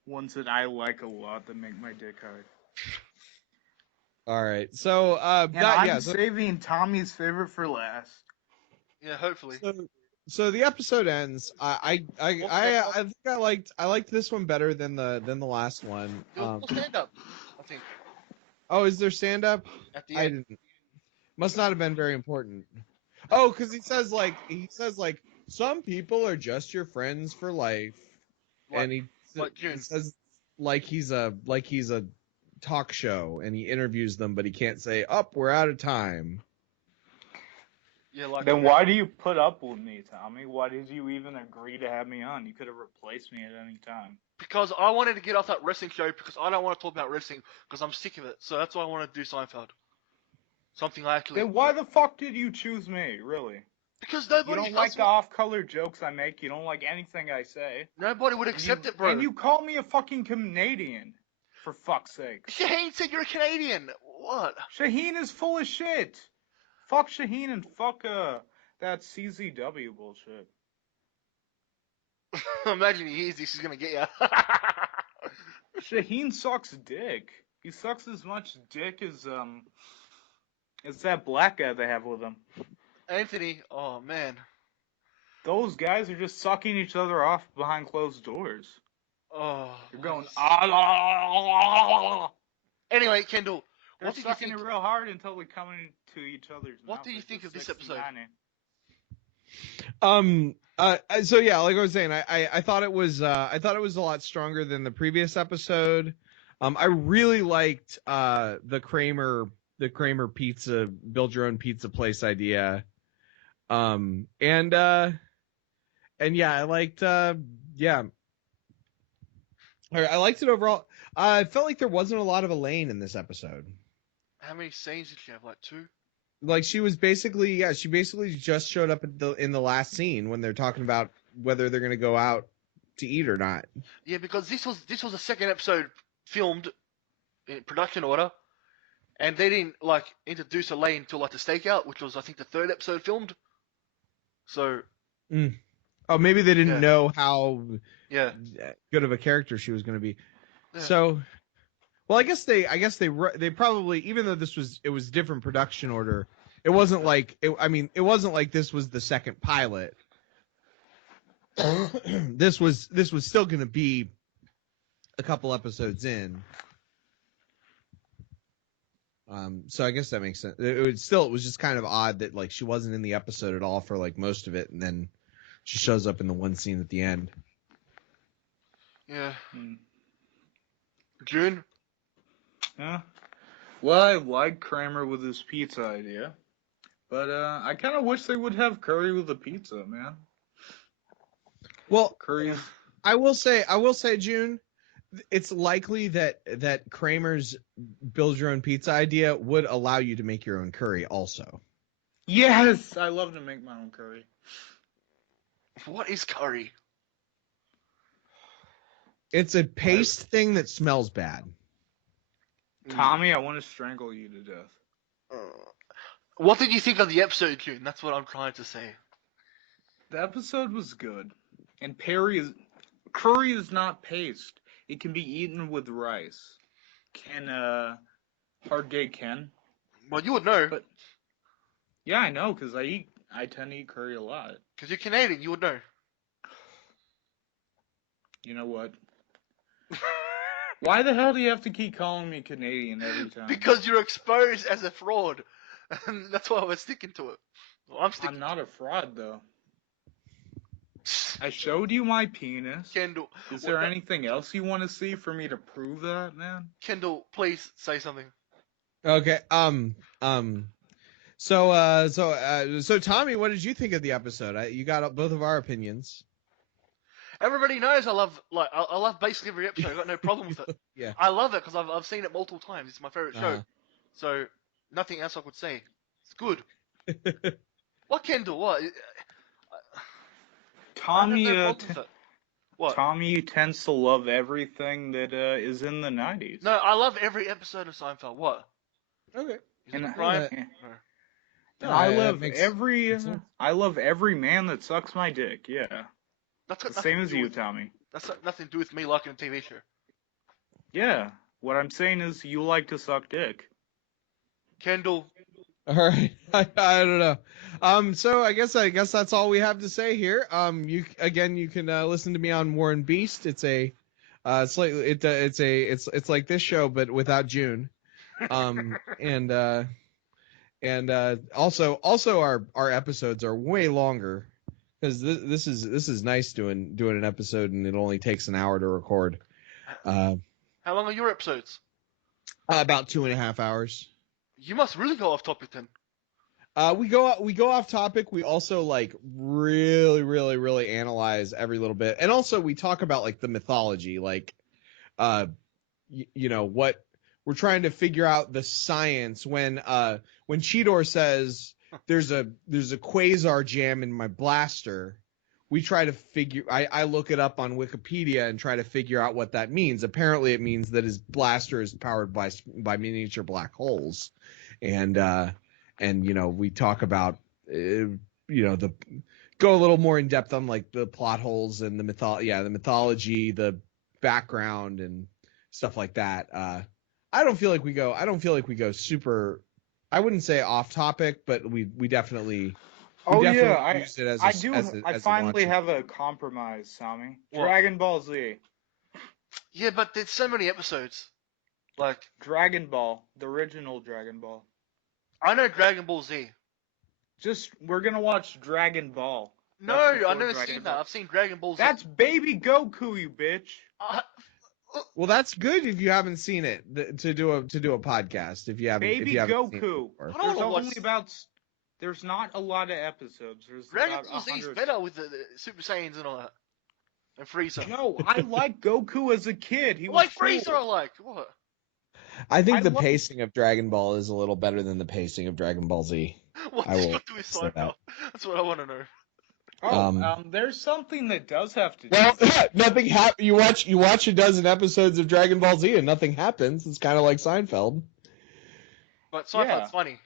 ones that I like a lot that make my dick hard. All right, so And I'm saving Tommy's favorite for last. Yeah, hopefully. So the episode ends. I think I liked this one better than the last one. There was more stand up, I think, Oh, is there stand up? at the I end. didn't. Must not have been very important. Oh, because he says like some people are just your friends for life, and he June. says like he's a talk show and he interviews them, but he can't say, "Up, we're out of time." Yeah, like. Then why do you put up with me, Tommy? Why did you even agree to have me on? You could have replaced me at any time. Because I wanted to get off that wrestling show because I don't want to talk about wrestling because I'm sick of it. So that's why I want to do Seinfeld. Something I actually. Then why the fuck did you choose me, really? Because You nobody. don't like the off-color jokes I make. You don't like anything I say. Nobody would accept it, bro. And you call me a fucking Canadian, for fuck's sake. Shaheen said you're a Canadian. What? Shaheen is full of shit. Fuck Shaheen and fuck that CZW bullshit. Imagine he hears this, he's gonna get you. Shaheen sucks dick. He sucks as much dick as that black guy they have with him. Anthony, oh man. Those guys are just sucking each other off behind closed doors. Oh. They're going ah. Anyway, Kendall, They're what did you sucking think? it real hard until they come into each other's mouth. What do you think of this episode? So yeah, like I was saying, I thought it was a lot stronger than the previous episode. I really liked the Kramer pizza, build your own pizza place idea. And yeah, I liked I liked it overall. I felt like there wasn't a lot of Elaine in this episode. How many scenes did she have? Like 2? Like she basically just showed up in the last scene when they're talking about whether they're gonna go out to eat or not. Yeah, because this was the second episode filmed in production order, and they didn't like introduce Elaine until like the stakeout, which was I think the third episode filmed. So. Oh, maybe they didn't know how Yeah. good of a character she was going to be. Yeah. So, well, I guess they probably, even though it was different production order, It wasn't like it wasn't like this was the second pilot. This was still going to be a couple episodes in. So I guess that makes sense. It was just kind of odd that like she wasn't in the episode at all for like most of it, and then she shows up in the one scene at the end. Yeah. Hmm. June? Yeah. Well, I like Kramer with his pizza idea, but I kind of wish they would have curry with the pizza, man. Well, Curry's. I will say, June, it's likely that Kramer's build your own pizza idea would allow you to make your own curry also. Yes, I love to make my own curry. What is curry? It's a paste thing that smells bad. Tommy, I want to strangle you to death. What did you think of the episode, June? That's what I'm trying to say. The episode was good, and curry is not paste. It can be eaten with rice. Hardgate can? Well, you would know. But yeah, I know, because I tend to eat curry a lot. Because you're Canadian, you would know. You know what? Why the hell do you have to keep calling me Canadian every time? Because you're exposed as a fraud. And that's why we're sticking to it. Well, I'm not a fraud, though. I showed you my penis. Kendall. Is there anything else you want to see for me to prove that, man? Kendall, please say something. Okay. So Tommy, what did you think of the episode? You got both of our opinions. Everybody knows I love basically every episode. I got no problem with it. Yeah. I love it because I've seen it multiple times. It's my favorite show. Uh-huh. So nothing else I could say. It's good. What, Kendall? What? Tommy, I have no problem with it. What? Tommy tends to love everything that is in the 90s. No, I love every episode of Seinfeld. What? Okay. Is And it Brian? And I love makes sense. I love every man that sucks my dick. Yeah, That's got the nothing same to as do you, with- Tommy. That's got nothing to do with me liking a TV show. Yeah, what I'm saying is you like to suck dick. Kendall, All right. I don't know. So I guess that's all we have to say here. You can listen to me on War and Beast. It's it's like this show but without June. And also our episodes are way longer because this is nice doing an episode and it only takes an hour to record. how long are your episodes? About 2.5 hours. You must really go off topic then. We go off topic. We also like really analyze every little bit, and also we talk about like the mythology, like, what we're trying to figure out the science when Cheetor says there's a quasar jam in my blaster. We try to I look it up on Wikipedia and try to figure out what that means. Apparently, it means that his blaster is powered by miniature black holes, and we talk about go a little more in depth on like the plot holes and the mythology, the background and stuff like that. I don't feel like we go super. I wouldn't say off topic, but we definitely. Use it as I finally have a compromise, Tommy. What? Dragon Ball Z. Yeah, but there's so many episodes. Like, Dragon Ball, the original Dragon Ball. I know Dragon Ball Z. We're gonna watch Dragon Ball. No, That's I've before never Dragon seen Ball. that. I've seen Dragon Ball Z. That's Baby Goku, you bitch. Well, that's good if you haven't seen it to do a podcast. If you haven't, Baby if you haven't seen it Goku. before. I don't wanna watch- There's not a lot of episodes. There's Dragon about Ball Z is 100. better with the Super Saiyans and all that. And Frieza. No, I like Goku as a kid. He was Like cool. Frieza, I like. What? I think I the love- pacing of Dragon Ball is a little better than the pacing of Dragon Ball Z. What I does will got to do with say that. Seinfeld? That's what I want to know. Oh, there's something that does have to do. Well, nothing happens. You watch a dozen episodes of Dragon Ball Z and nothing happens. It's kind of like Seinfeld. But Seinfeld's Yeah. funny.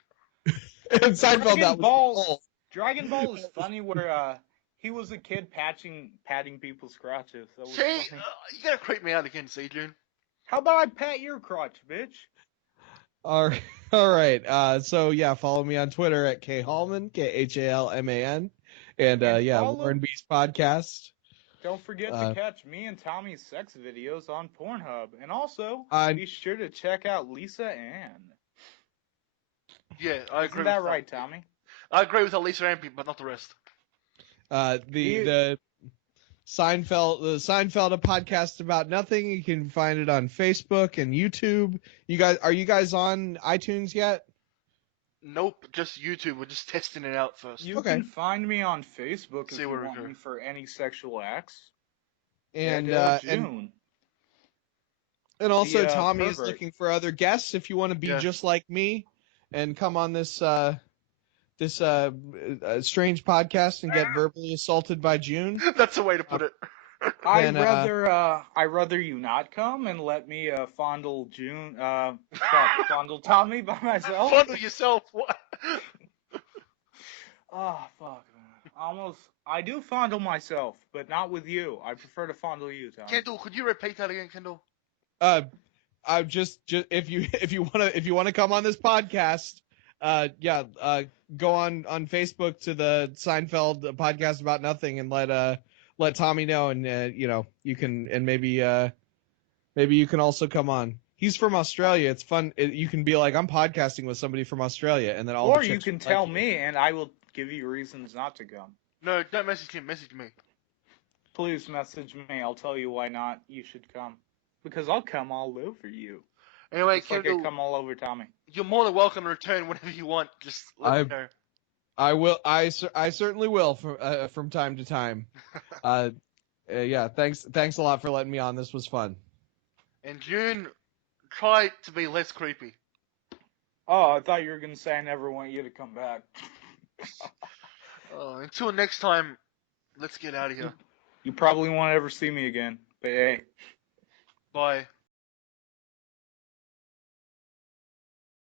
And Seinfeld, that was Dragon Ball is funny where he was a kid patting people's crotches. That was See, funny. you gotta creep me out again, see, June. How about I pat your crotch, bitch? All right. All right. So yeah, follow me on Twitter at khallman, KHALMAN, and And yeah, follow. Lauren B's podcast. Don't forget to catch me and Tommy's sex videos on Pornhub, and also I be sure to check out Lisa Ann. Yeah, I agree Isn't with that right, Tommy? I agree with Elisa Rampy, but not the rest. the Seinfeld a podcast about nothing. You can find it on Facebook and YouTube. Are you guys on iTunes yet? Nope, just YouTube. We're just testing it out first. You Okay. can find me on Facebook See if you where we want go. me for any sexual acts. And June. and also The Tommy is pervert. looking for other guests if you want to be Yeah. just like me and come on this strange podcast and get verbally assaulted by June. That's the way to put it. Then I'd rather you not come and let me fondle June fondle Tommy by myself. Fondle yourself. What? Oh fuck. I do fondle myself, but not with you. I prefer to fondle you, Tommy. Kendall, could you repeat that again, Kendall? I just if you want to come on this podcast, go on Facebook to the Seinfeld podcast about nothing and let Tommy know, and you can, and maybe you can also come on. He's from Australia. It's fun. You can be like, I'm podcasting with somebody from Australia, and then all. Or the you chicks can will tell like you. me, and I will give you reasons not to come. No, don't message him. Message me. Please message me. I'll tell you why not. You should come, because I'll come all over you. Anyway, Just like Kendall, I come all over Tommy. you're more than welcome to return whenever you want. Just let me know. I will. I certainly will from time to time. Yeah. Thanks a lot for letting me on. This was fun. And June, try to be less creepy. Oh, I thought you were gonna say I never want you to come back. Until next time, let's get out of here. You probably won't ever see me again, but hey. Bye.